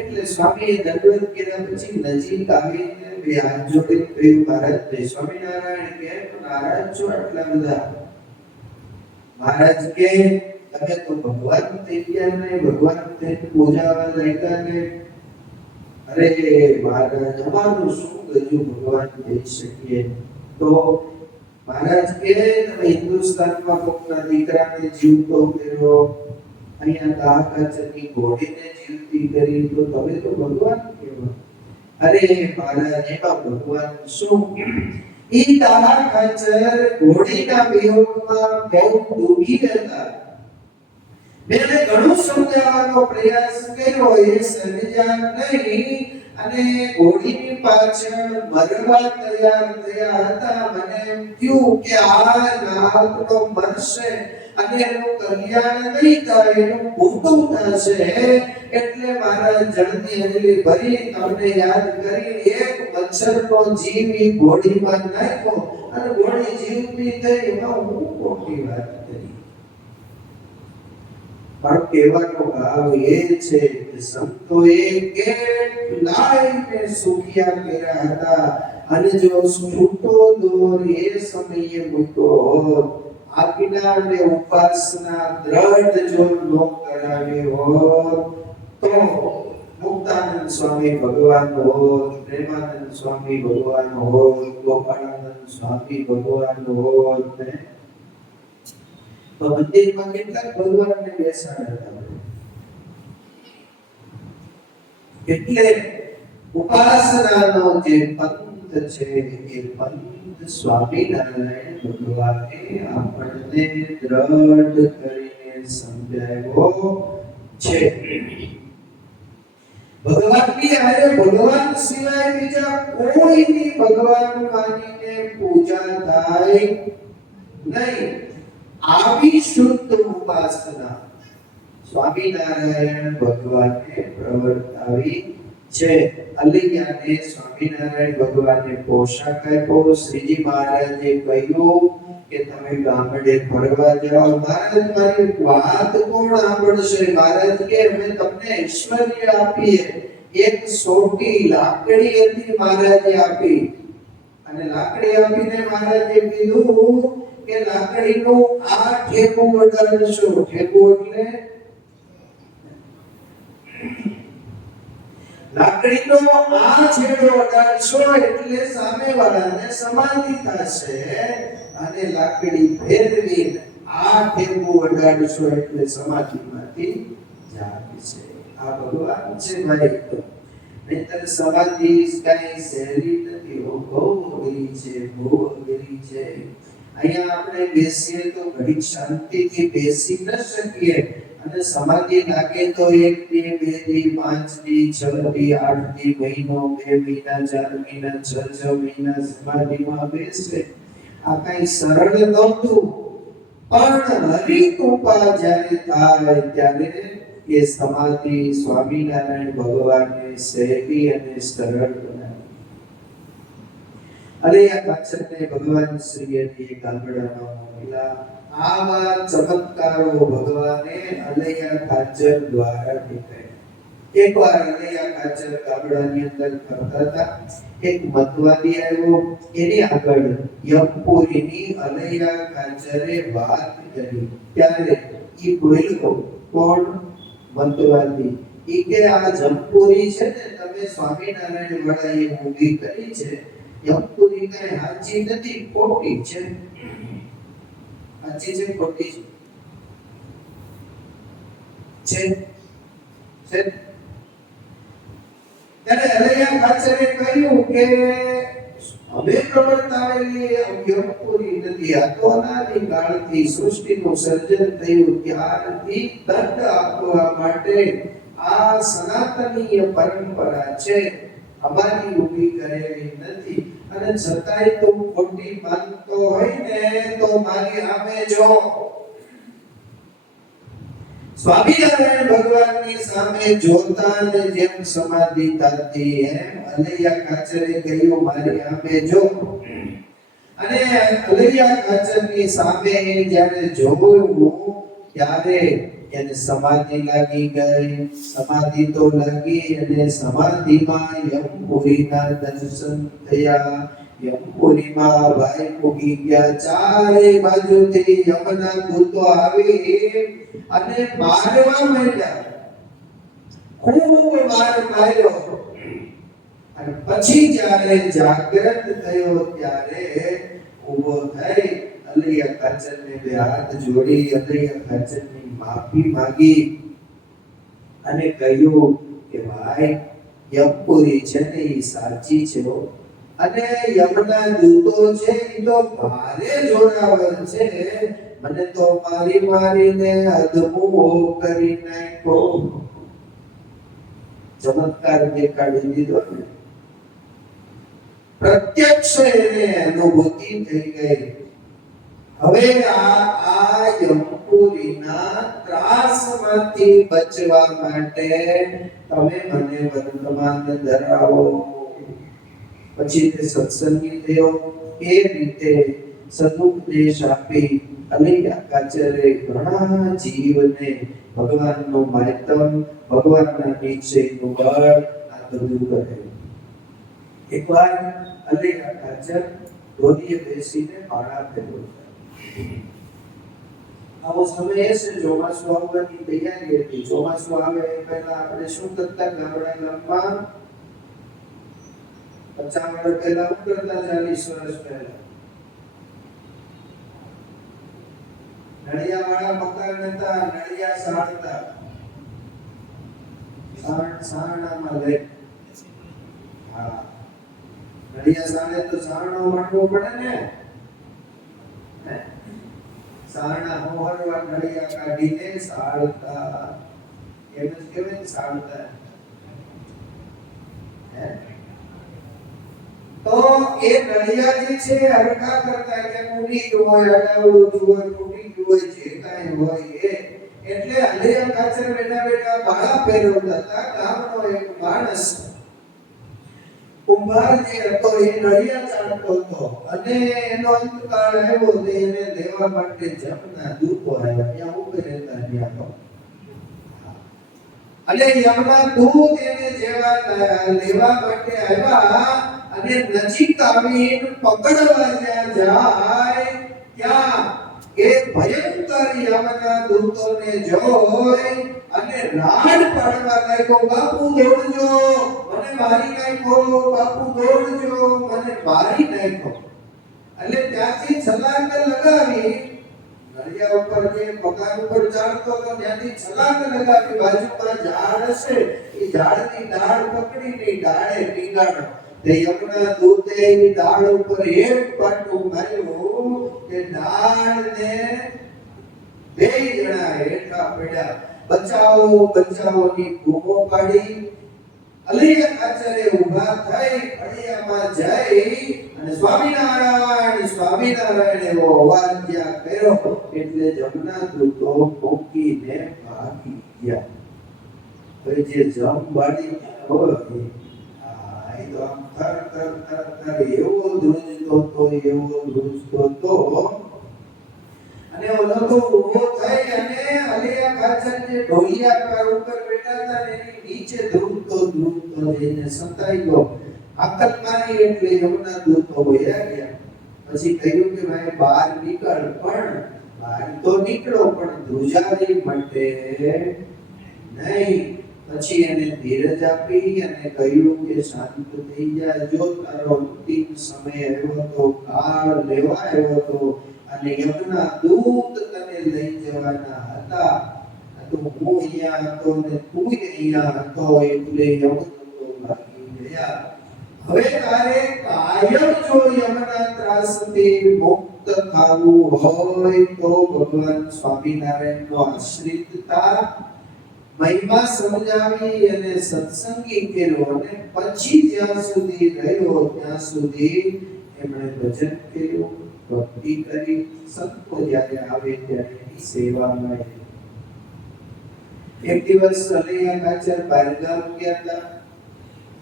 એટલે સ્વામીએ દંડવત કર્યા પછી નજીક આવીને 2 હાથ જોડીને કહ્યું, મહારાજ જય સ્વામિનારાયણ. કેમ નારાજ છો આટલા બધા? મહારાજ કે તમે તો ભગવાન થઈ ગયા ને, ભગવાન થઈને પૂજાવા લાગ્યા ને. અરે મહારાજ, અમારું શું ગજું ભગવાન થઈ શકીએ? તો મહારાજ કે તમે હિન્દુસ્તાનમાં કોકના દીકરાને જીવતો કર્યો, અહીંયા દાહ ખાચરની ઘોડીને જીવતી કરી, તો તમે તો ભગવાન કહેવાય. અરે મહારાજ, એમાં ભગવાન શું? ઈ દાહ ખાચર ઘોડીના વિયોગમાં બહુ દુઃખી હતા. મેં ઘણું સમજાવવાનો પ્રયાસ કર્યો, એ સમજ્યા નહીં અને ઘોડીની પાછળ મરવા તૈયાર થયા હતા. મને એમ થયું કે આ નાગનો મરશે અને એનું કલ્યાણ નહીં થાય, એનું ખોટું થશે. એટલે મારા જળની અંજલિ ભરી તમને યાદ કરી એક મચ્છરનો જીવ ઈ ઘોડીમાં નાખ્યો અને ઘોડી જીવતી થઈ. એમાં હું ખોટી વાત કરી. પણ કહેવાનો ભાવ એ છે કે સંતોએ કેટલાયને સુખિયા કર્યા હતા, અને જો છૂટો દોર એ સમયે મૂક્યો હોત, આજ્ઞા અને ઉપાસના દ્રઢ જો ન કરાવી હોત, તો મુક્તાનંદ સ્વામી ભગવાન હોત, પ્રેમાનંદ સ્વામી ભગવાન હોત, ગોપાળાનંદ સ્વામી ભગવાન હોત ને તો મંદિરમાં કેટલાક ભગવાનને બેસાડ્યા હતા. એટલે ઉપાસનાનો જે પંથ છે એ પંથ સ્વામિનારાયણ ભગવાને આપણને દ્રઢ કરીને સમજાવ્યો છે. ભગવાનની હારે ભગવાન સિવાય બીજા કોઈની ભગવાન માનીને પૂજા થાય નહીં. આવી શુદ્ધ ઉપાસના સ્વામિનારાયણ ભગવાને પ્રવર્તાવી છે. અલૈયાને સ્વામિનારાયણ ભગવાને પોશાક આપ્યો. શ્રીજી મહારાજે કહ્યું કે તમે ગામડે ફરવા જાઓ. મહારાજ મારી વાત કોણ સાંભળશે? મહારાજ કે અમે તમને ઐશ્વર્ય આપીએ. એક સોટી લાકડી હતી મહારાજે આપી, અને લાકડી આપીને મહારાજે કીધું કે લાકડીનું આ ઠેકું વગાડશો. ઠેકું એટલે લાકડીનો આ છેડો વગાડશો એટલે સામેવાળાને સમાધિ થશે, અને લાકડી ફેરવી આ ઠેકું વગાડશો એટલે સમાધિમાંથી જાગશે. આ ભગવાન છે ભાઈ. તો નહીંતર સમાધિ કઈ સહેલી નથી, બહુ અઘરી છે, બહુ અઘરી છે. અહીંયા આપણે બેસીએ તો ઘડી શાંતિથી બેસી ન શકીએ, અને સમાધિ લાગે તો 1 દી 2 દી 5 દી 6 દી 8 દી મહિનો 2 મહિના 4 મહિના 6 મહિના સમાધિમાં બેસે. આ કઈ સરળ નહોતું. પણ હરિ કૃપા જ્યારે થાય ત્યારે એ સમાધિ સ્વામિનારાયણ ભગવાને સહેલી અને સરળ બનાવી. અલૈયા કાચરને ભગવાન શ્રીએ ગામડાનો મળેલા આવા ચમત્કારો ભગવાને અલૈયા કાચર દ્વારા દેખાડ્યા. એકવાર અલૈયા કાચર ગામડાની અંદર ફરતા હતા. એક મતવાદી આવ્યો, એની આગળ યમપુરીની અલૈયા કાચરે વાત કરી. ત્યારે ઈ બોલ્યો, કોણ? મતવાદી. ઈ કે આ જમપુરી છે ને તમે સ્વામિનારાયણ વાળાએ ઊભી કરી છે, યમપુરી કઈ સાચી નથી, ખોટી છે. સાચી છે ખોટી છે? ત્યારે અલૈયા કાચરે કહ્યું કે હવે પ્રવર્તાવેલી યમપુરી નથી. આ તો અનાદિકાળથી સૃષ્ટિનું સર્જન થયું ત્યારથી દંડ આપવા માટે આ સનાતનીય પરંપરા છે, અમારી ઊભી કરેલી નથી. અને છતાંય તું ખોટી માનતો હોય ને તો મારી સામે જો. સ્વામિનારાયણ ભગવાનની સામે જોતા ને જેમ સમાધિ થતી એમ અલૈયા કાચરે કહ્યું મારી સામે જો. અને અલૈયા કાચરની સામે જ્યારે જોયું ત્યારે એને સમાધિ લાગી ગઈ. સમાધિ તો લાગી, અને સમાધિમાં યમપુરીના દર્શન થયા. યમપુરીમાં ભાઈ પૂગી ગયા. ચારે બાજુથી યમના દૂતો આવી અને મારવા માંડ્યા. ખૂબ માર માર્યો. અને પછી જ્યારે જાગૃત થયો ત્યારે ઊભો થઈ અલૈયા કાચરને બે હાથ જોડી અલૈયા કાચરની માફી માંગી અને કહ્યું કે ભાઈ યમપુરી છે ને એ સાચી છે, અને યમના દૂતો છે એ તો ભારે જોરાવર છે. મને તો મારી મારીને અધમુઓ કરી નાખ્યો. ચમત્કાર દેખાડી દીધો ને. પ્રત્યક્ષ એને અનુભૂતિ થઈ ગઈ. હવે આ યમપુરીના ત્રાસમાંથી બચવા માટે તમે મને વર્તમાન ધરાવો. પછી તે સત્સંગી થયો. એ રીતે સદુપદેશ આપી અલિયાકાચાર્ય ઘણા જીવને ભગવાનનો માયતમ, ભગવાનના નિશ્ચયનું બળ આ બધું કરાયું. એકવાર અલિયાકાચાર્ય ધોરીએ બેસીને માળા ફેરવતા. આવો સમય છે, ચોમાસું આવવાની તૈયારી હતી. ચોમાસું આવે એ પહેલા આપણે શું કરતા? ગામમાં 50 વર્ષ પહેલા શું કરતા? 40 વર્ષ પહેલા નળિયા વાળા મકાન હતા, નળિયા સાળતા. સારણામાં લે. હા, નળિયા સાળે તો સારણો વાળવો પડે ને. સારણા મોહરવા નળિયા કાઢીને સાળતા. એમ જ કહેવાય ને, સાળતા. તો એ નળિયા જે છે હરખા કરતા, કે ઉડી હોય, અડાવડું હોય, તૂટી હોય, જે કાંઈ હોય એ. એટલે અલિયાકાચાર્ય બેઠા બેઠા માળા ફેરવતા હતા. ગામનો એક માણસ કુંભાર જે હતો એ નળિયા ચાળતો હતો, અને એનો અંતકાળ આવ્યો તો એને લેવા માટે જમના દૂતો આવ્યા. ત્યાં ઉભે રહેતા ત્યાં તો. અને યમના દૂત એને લેવા માટે આવ્યા, અને નજીક આવીને પકડવા જ્યાં જાય ત્યાં એ ભયંકર યમના દૂતોને જોઈ અને રાડ પાડવા લાગ્યો. બાપુ દોડજો, મને મારી નાખો. બાપુ દોડજો, મને મારી નાખો. એટલે ત્યાંથી છલાંગ લગાવી, નળિયા ઉપર જે મકાન ઉપર ચાલતો હતો ત્યાંથી છલાંગ લગાવી, બાજુમાં ઝાડ હશે એ ઝાડની ડાળ પકડીને ડાળે ટીંગાણો. તે યમના દૂતે એ ડાળ ઉપર એક પાટું માર્યું કે ડાળને બે જણા હેઠા પડ્યા. બચાવો બચાવો ની બૂમો પાડી. અલિયાકાચાર્ય ઊભા થઈ ફળિયામાં જઈ અને સ્વામિનારાયણ સ્વામિનારાયણ એવો અવાજ જ્યાં કર્યો એટલે જમના દૂતો મૂકીને ભાગી ગયા. હવે જે જમ બાળી હોય એ તો આમ થર થર થર થર એવો ધ્રુજતો તો અને ઓલો તો ઊભો થઈ અને અલિયાકાચાર્ય જે ઢોલિયા ઉપર બેઠા હતા એની નીચે ધ્રુજતો જઈને સંતાઈ ગયો. આકલ મારી એટલે યમના દૂતો વયા ગયા. પછી કહ્યું કે ભાઈ બહાર નીકળ. પણ બહાર તો નીકળો, પણ ધ્રુજારી માટે નહીં. પછી એને ધીરજ આપી અને કહ્યું કે શાંત થઈ જા. જો તારો અંતિમ સમય આવ્યો તો, કાળ લેવા આવ્યો તો, અને યમના દૂત તને લઈ જવાના હતા, તો હું અહીંયા હતો ને તું અહીંયા હતો, એટલે યમદૂતો ભાગી ગયા. હવે તારે કાયમ જો યમના ત્રાસથી મુક્ત થવું હોય તો ભગવાન સ્વામિનારાયણનો આશ્રિતતા મહિમા સમજાવી અને સત્સંગી કર્યો. અને પછી જ્યાં સુધી રહ્યો ત્યાં સુધી એમણે ભજન કર્યું, ભક્તિ કરી. સંતો જ્યારે આવે ત્યારે એની સેવામાં. એક દિવસ અલિયાકાચાર્ય બહારગામ ગયા હતા.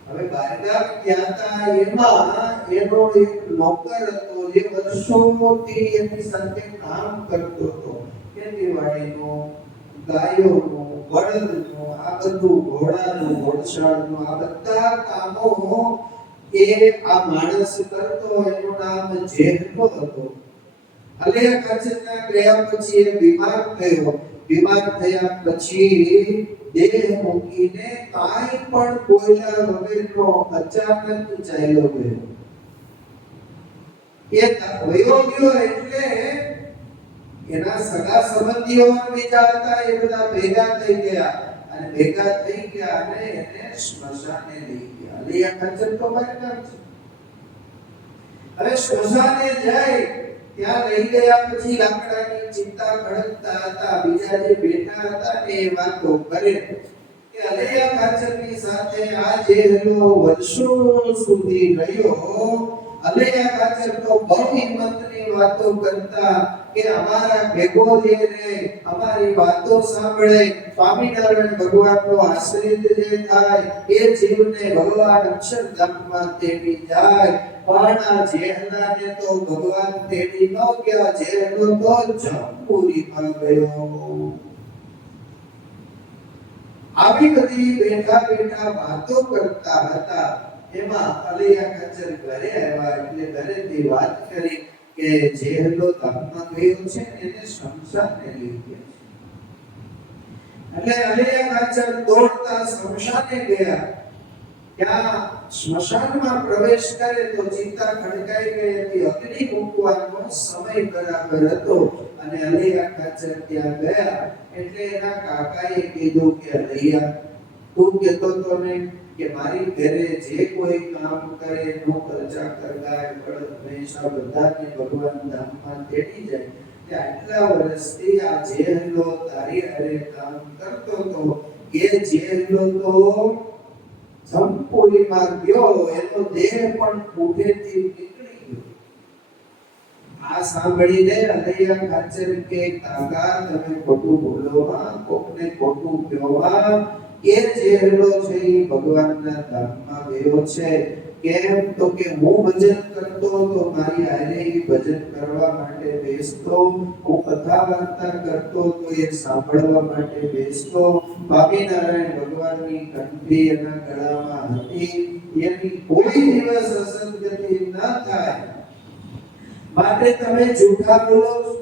હવે બહારગામ ગયા હતા એમાં એનો એક નોકર હતો જે વર્ષોથી એની સાથે કામ કરતો હતો. ખેતીવાડીનું, ગાયોનું, બળદનું, આ બધું ઘોડાનું, ઘોડશાળનું, આ બધા કામો એ આ માણસ કરતો. એનું નામ જેઠો હતો. અલિયાકાચાર્ય ગયા પછી એ બીમાર થયો. બીમાર થયા પછી દેહ મૂકીને કાંઈ પણ બોલ્યા વગરનો અચાનક ચાલ્યો ગયો. એ વયો ગયો એટલે એના સગા સંબંધીઓ બીજા હતા એ બધા ભેગા થઈ ગયા. અને ભેગા થઈ ગયા અને એને સ્મશાને લઈ ગયા. અલિયાકાચાર્ય તો બહારગામ છે. હવે સ્મશાને જાય ત્યાં લઈ ગયા પછી લાકડાની ચિંતા ખડકતા હતા. બીજા જે બેઠા હતા ને એ વાતો કરે કે અલિયાકાચાર્યની સાથે આ જે વર્ષો સુધી રહ્યો, અલૈયા ખાચર તો બહુ હિંમતની વાતો કરતા કે અમારા ભેગો જે રે, અમારી વાતો સાંભળે, સ્વામિનારાયણ ભગવાનનો આશ્રિત જે થાય એ જીવને ભગવાન અક્ષરધામમાં તેડી જાય. પણ આ જેહલાને તો ભગવાન તેડી ન ગયા, જેહલો તો જમપુરીમાં ગયો. આવી બધી બેઠા બેઠા વાતો કરતા હતા. એમાં અલૈયા ખાચર ઘરે આવ્યા એટલે ઘરેથી વાત કરી કે જેહલો ધામમાં ગયો છે એને શમશાને લઈ ગયા છે. એટલે અલૈયા ખાચર દોડતા શમશાને ગયા. ત્યાં સ્મશાનમાં પ્રવેશ કરે તો ચિંતા ખડકાઈ ગઈ હતી. અગ્નિ મૂકવાનો સમય બરાબર હતો અને અલૈયા ખાચર ત્યાં ગયા એટલે એના કાકાએ કીધું કે અલૈયા, તું કહેતો તો ને કે મારી ઘરે જે કોઈ કામ કરે, નોકર ચાકર ગાય બળદ ભેંસા બધાને ભગવાન ધામમાં તેડી જાય, કે આટલા વર્ષથી આ જેહલો તારી હારે કામ કરતો તો એ જેહલો તો જમપુરીમાં ગયો, એનો દેહ પણ કુબેરથી નીકળી ગયો. આ સાંભળીને અલૈયા ખાચર કે કાકા તમે ખોટું બોલો માં, કોકને ખોટું કહો માં, કે જેહલો છે એ ભગવાનના ધામમાં ગયો છે. કેમ તો કે હું ભજન કરતો તો મારી હારે ભજન કરવા માટે બેસતો, હું કથા વાર્તા કરતો તો એ સાંભળવા માટે બેસતો. સ્વામિનારાયણ ભગવાનની કંઠી એના ગળામાં હતી, એની કોઈ દિવસ અસદગતિ ન થાય. માટે તમે જૂઠા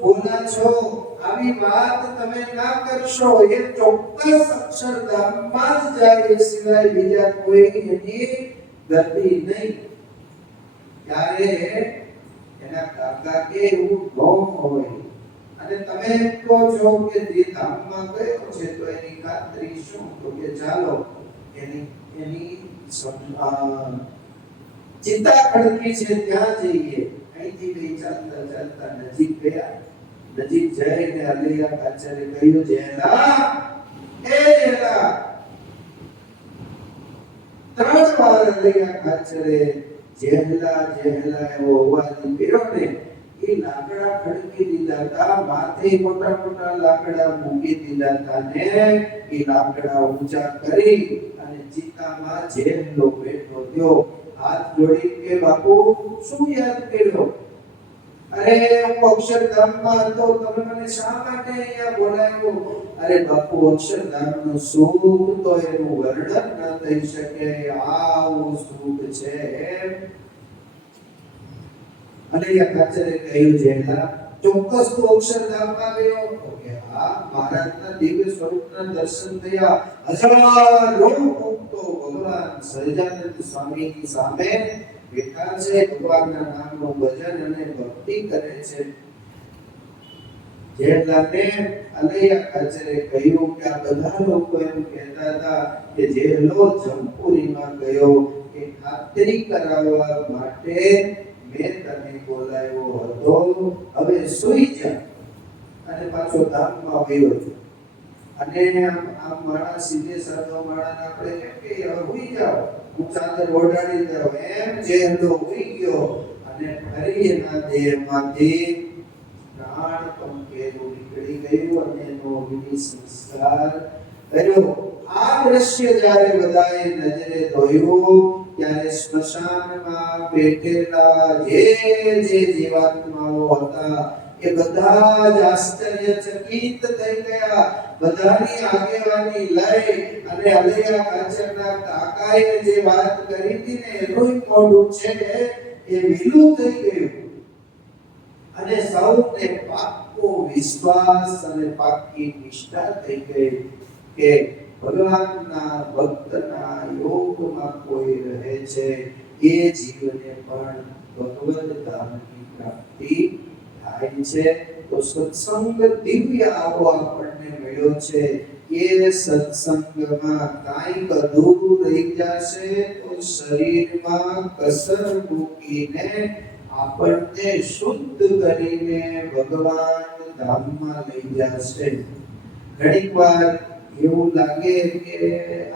બોલા છો, આવી વાત તમે ના કરશો. એ ચોક્કસ અક્ષરધામમાં જ જાય, એ સિવાય બીજા કોઈ એની ગતિ નહીં. ત્યારે એના કાકા કે એવું ન હોય, અને તમે કહો છો કે જે ધામમાં ગયો છે તો એની ખાતરી શું? તો કે ચાલો એની ચિંતા ખડકી છે ત્યાં જઈએ. અહીંથી બે ચાલતા ચાલતા નજીક ગયા. નજીક જઈને અલૈયા ખાચરે કહ્યું, જેહલા, એ જેહલા. ત્રણ વાર અલૈયા ખાચરે જેહલા જેહલા એવો અવાજ કર્યો ને, એ લાકડા ખડકી દીધા હતા, માથે મોટા મોટા લાકડા મૂકી દીધા હતા ને એ લાકડા ઊંચા કરી અને ચિતામાં જેહલો બેઠો થયો. હાથ જોડી કે બાપુ શું યાદ કર્યો? અરે હું અક્ષરધામમાં હતો, તમે મને શા માટે અહીંયા બોલાવ્યો? અરે બાપુ અક્ષરધામનું સુખ તો એનું વર્ણન ન થઈ શકે, આવું સુખ છે. અલૈયા ખાચરે કહ્યું, જેહલા ચોક્કસ તું અક્ષરધામમાં ગયો? તો કે હા, મહારાજના દિવ્ય સ્વરૂપના દર્શન થયા. હજારો ભક્તો ભગવાન સહજાનંદ સ્વામીની સામે બેઠા છે, ભગવાનના નામનું ભજન અને ભક્તિ કરે છે. જેહલાને અલૈયા ખાચરે કહ્યું કે આ બધા લોકો એમ કહેતા હતા કે જેહલો જમપુરીમાં ગયો, એ ખાતરી કરાવવા માટે મેં તને બોલાવ્યો હતો. હવે સૂઈ જા અને પાછો ધામમાં વયો જા. અને આમ માણસ સીધે સાધો માણસ આપણે કેમ કે હવે સૂઈ જાઓ, હું ચાદર ઓઢાડી દઉં, એમ જેહલો સૂઈ ગયો અને ફરી એના દેહમાંથી પ્રાણ પંખેલું નીકળી ગયું અને એનો વિધિ સંસ્કાર કર્યો. આ દ્રશ્ય જ્યારે બધાએ નજરે જોયું ત્યારે સ્મશાનમાં બેઠેલા જે જીવાત્માઓ હતા એ બધા જ આશ્ચર્યચકિત થઈ ગયા. બધાની આગેવાની લઈ અને અલૈયા ખાચરના કાકાએ જે વાત કરી હતી ને એનું મોઢું છે એ વિલું થઈ ગયું અને સૌને પાક્કો વિશ્વાસ અને પાક્કી નિષ્ઠા થઈ ગઈ કે ભગવાનના ભક્તના યોગમાં કોઈ રહે છે એ જીવને પણ ભગવદ ધામની પ્રાપ્તિ થાય છે. તો સત્સંગ દિવ્ય આવો આપણને મળ્યો છે. એ સત્સંગમાં કાંઈક અધૂરું રહી જશે તો શરીરમાં કસર મૂકીને આપણને શુદ્ધ કરીને ભગવાન ધામમાં લઈ જશે. ઘણીક વાર એવું લાગે કે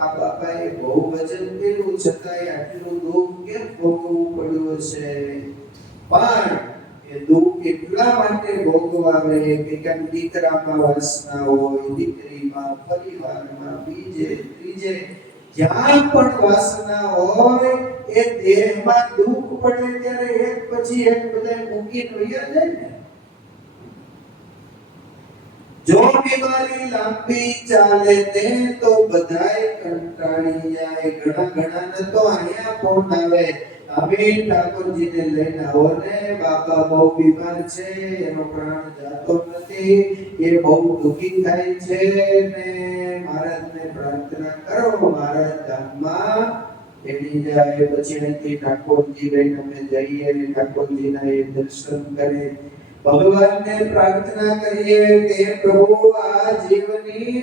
આ બાપાએ બહુ ભજન કર્યું છતાંય આટલું દુઃખ કેમ ભોગવવું પડ્યું હશે. પણ એ દુઃખ એટલા માટે ભોગવાવે કે કેમ દીકરામાં વાસના હોય, દીકરીમાં, પરિવારમાં, બીજે ત્રીજે જ્યાં પણ વાસના હોય એ દેહમાં દુઃખ પડે ત્યારે એક પછી એક બધા મૂકીને વયા જાય ને. જો બીમારી લાંબી ચાલે તે તો બધાય કંટાળી જાય. ઘણા તો અહીંયા ફોન આવે, અમે ઠાકોરજીને લઈને આવો ને, બાપા બહુ બીમાર છે, એનો પ્રાણ જાતો નથી, એ બહુ દુઃખી થાય છે ને મહારાજને પ્રાર્થના કરો મહારાજ ધામમાં એની જાય. પછી અહીંથી ઠાકોરજી લઈને અમે જઈએ, ઠાકોરજીના એ દર્શન કરે, ભગવાનને પ્રાર્થના કરીએ કે પ્રભુ આ જીવની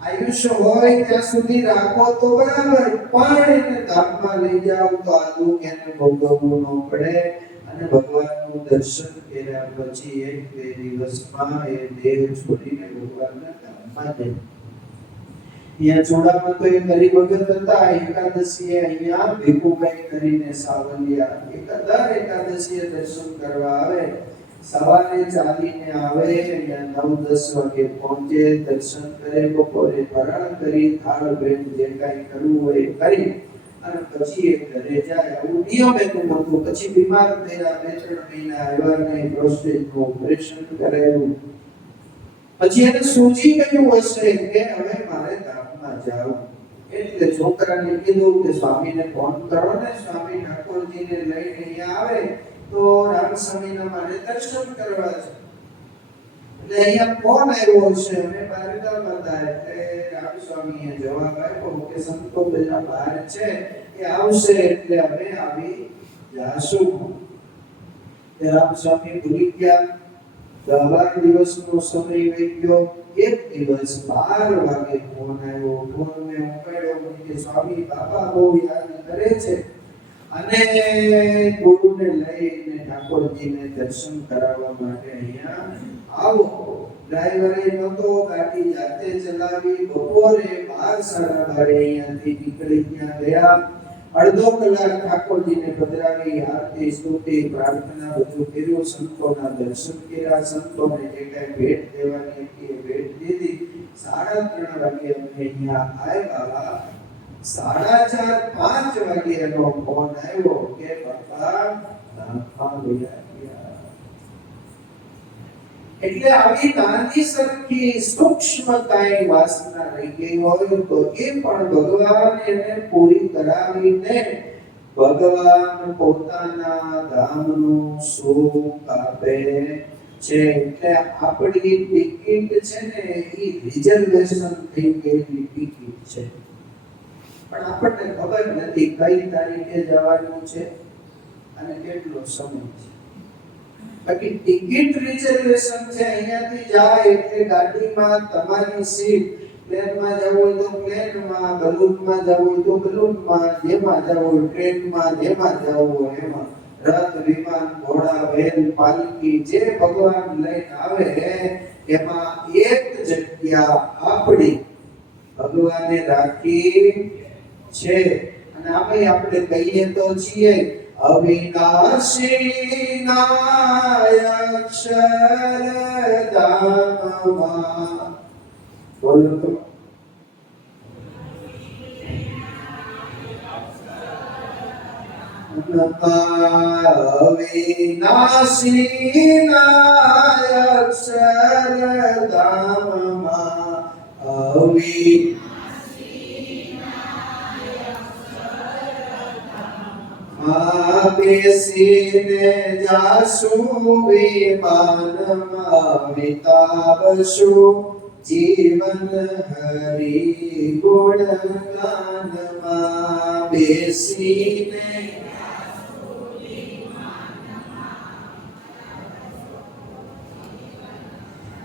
આયુષ્ય હોય ત્યાં સુધી રાખો તો બરાબર, પણ એને ધામમાં લઈ જાઓ તો આ દુઃખ એને ભોગવવું ન પડે. અને ભગવાનનું દર્શન કર્યા પછી એક બે દિવસમાં એ દેહ છોડીને ભગવાનના ધામમાં જાય. અહીંયા ચોડામાં તો એ ગરીબ ભગત હતા. એકાદશીએ અહીંયા ભીખુભાઈ કરીને સાવલિયા દર એકાદશીએ દર્શન કરવા આવે. સવારે ચાલીને આવે, અહીંયા 9-10 વાગે પહોંચે, દર્શન કરે, બપોરે ફરાળ કરી, થાળ ભેટ જે કાંઈ કરવું હોય એ કરી અને પછી એ ઘરે જાય. આવું નિયમ એનું હતું. પછી બીમાર થયા, 2-3 મહિના આવ્યા નહીં, પ્રોસ્ટેટનું ઓપરેશન કરાયું. પછી એને સૂજી ગયું હશે કે હવે મારે ધામમાં જાવું. એટલે છોકરાને કીધું કે સ્વામીને ફોન કરો ને, સ્વામી ઠાકોરજીને લઈને અહીંયા આવે તો રામ સ્વામીના મારે દર્શન કરવા છે. એટલે અહીંયા ફોન આવ્યો છે, અમે બારગામ હતા, એટલે રામ સ્વામીએ જવાબ આપ્યો કે સંતો બધા બહાર છે, એ આવશે એટલે અમે આવી જાશું. રામ સ્વામી ભૂલી ગયા. 10-12 દિવસનો સમય વહી ગયો. એક દિવસ 12 વાગે ફોન આવ્યો. ફોન મેં ઉપાડ્યો, મને કે સ્વામી બાપા બહુ યાદ કરે છે અને ગુરુને લઈને ઠાકોરજીને દર્શન કરાવવા માટે અહીંયા આવો. ડ્રાઈવરે નહોતો, ગાડી જાતે ચલાવી. બપોરે 12-12:30 અહીંયાથી નીકળી ત્યાં ગયા. અડધો કલાક ઠાકોરજીને પધરાવી, આરતી સ્તુતિ પ્રાર્થના બધું કર્યું, સંતોના દર્શન કર્યા, સંતોને જે કાંઈ ભેટ દેવાની હતી એ ભેટ દીધી. 3:30 વાગે અમે અહીંયા આવ્યા. 4:30-5 વાગે એનો ફોન આવ્યો કે બાપા ધામમાં ગયા. એટલે આવી નાની સરખી સૂક્ષ્મ કાંઈ વાસના રહી ગઈ હોય તો એ પણ ભગવાન એને પૂરી કરાવીને ભગવાન પોતાના ધામનું સુખ આપે છે. એટલે આપણી ટિકિટ છે ને એ રિઝર્વેશન થઈ ગયેલી ટિકિટ છે, પણ આપણને ખબર નથી કઈ તારીખે જવાનું છે અને કેટલો સમય છે. બાકી ટિકિટ રિઝર્વેશન છે. અહીંયાથી જાય એટલે ગાડીમાં તમારી સીટ, પ્લેનમાં જવું હોય તો પ્લેનમાં, બલૂનમાં જવું હોય તો બલૂનમાં, જેમાં જવું હોય ટ્રેનમાં, જેમાં જવું હોય એમાં, રથ, વિમાન, ઘોડા, વેલ, પાલકી જે ભગવાન લઈને આવે એમાં એક જગ્યા આપણી ભગવાને રાખી છે. અને આપણે કહીએ તો છીએ અવિનાશી નાય અક્ષરધામમાં. બોલો તો અવિનાશી નાય અક્ષરધામમાં. બેસીને જાશું વિમાનમાં, વિતાવશું જીવન હરિ ગુણગાનમાં. બેસીને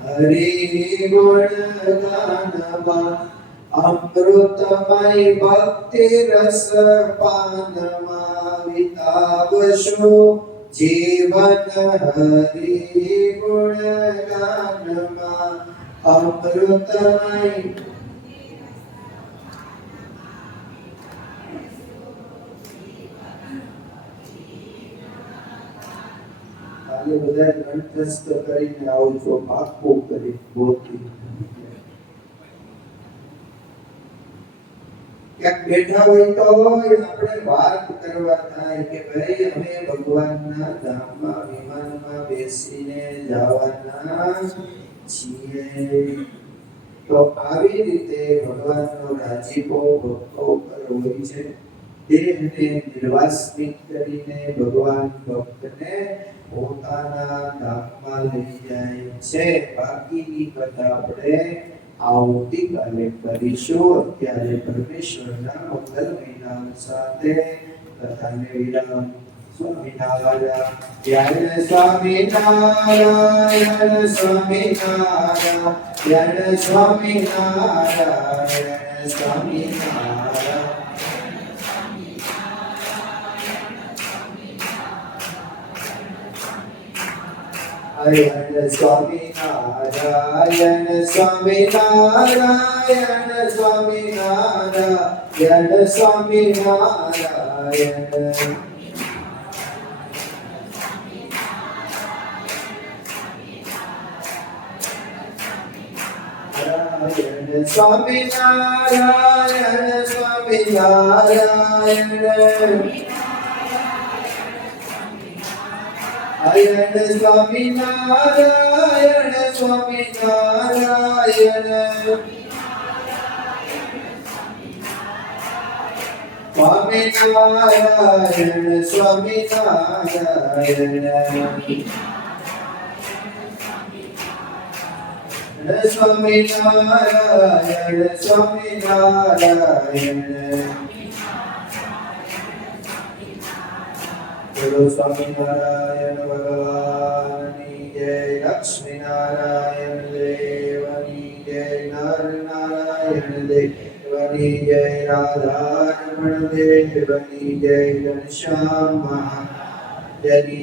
હરિ ગુણગાનમાં. અમૃતમય ભક્તિ રસ પાનમાં, વિતાવશું જીવન હરિ ગુણગાનમાં. અમૃતમય એટલે બધા કંઠસ્થ કરીને આવજો, પાકું કરી ગોતી. ક્યાંક બેઠા હોય તો આપણે વાત કરવા થાય કે ભાઈ અમે ભગવાનના ધામમાં વિમાનમાં બેસીને જવાના છીએ. તો આવી રીતે ભગવાનનો રાજીપો ભક્તો પર હોય છે. દેહને નિર્વાસનિક કરીને ભગવાન ભક્તને પોતાના ધામમાં લઈ જાય છે. બાકીની કથા આપણે આવતીકાલે કરીશું. અત્યારે પરમેશ્વરના મંગલમય નામ સાથે કથાને વિરામ. સ્વામિનારાયણ સ્વામિનારાયણ સ્વામિનારાયણ સ્વામિનારાયણ સ્વામિનારાયણ સ્વામિનારાયણ સ્વામિનારાયણ સ્વામિનારાયણ સ્વામિનારાયણ સ્વામિનારાયણ સ્વામિનારાયણ આયન સ્વામિનારાયણ સ્વામિનારાયણ સ્વામિનારાયણ સ્વામિનારાયણ સ્વામિનારાયણ બોલો સ્વામિનારાયણ ભગવાનની જય. લક્ષ્મીનારાયણ દેવની જય. નરનારાયણ દેવની જય. રાધારમણ દેવની જય. ઘનશ્યામ મહારાજની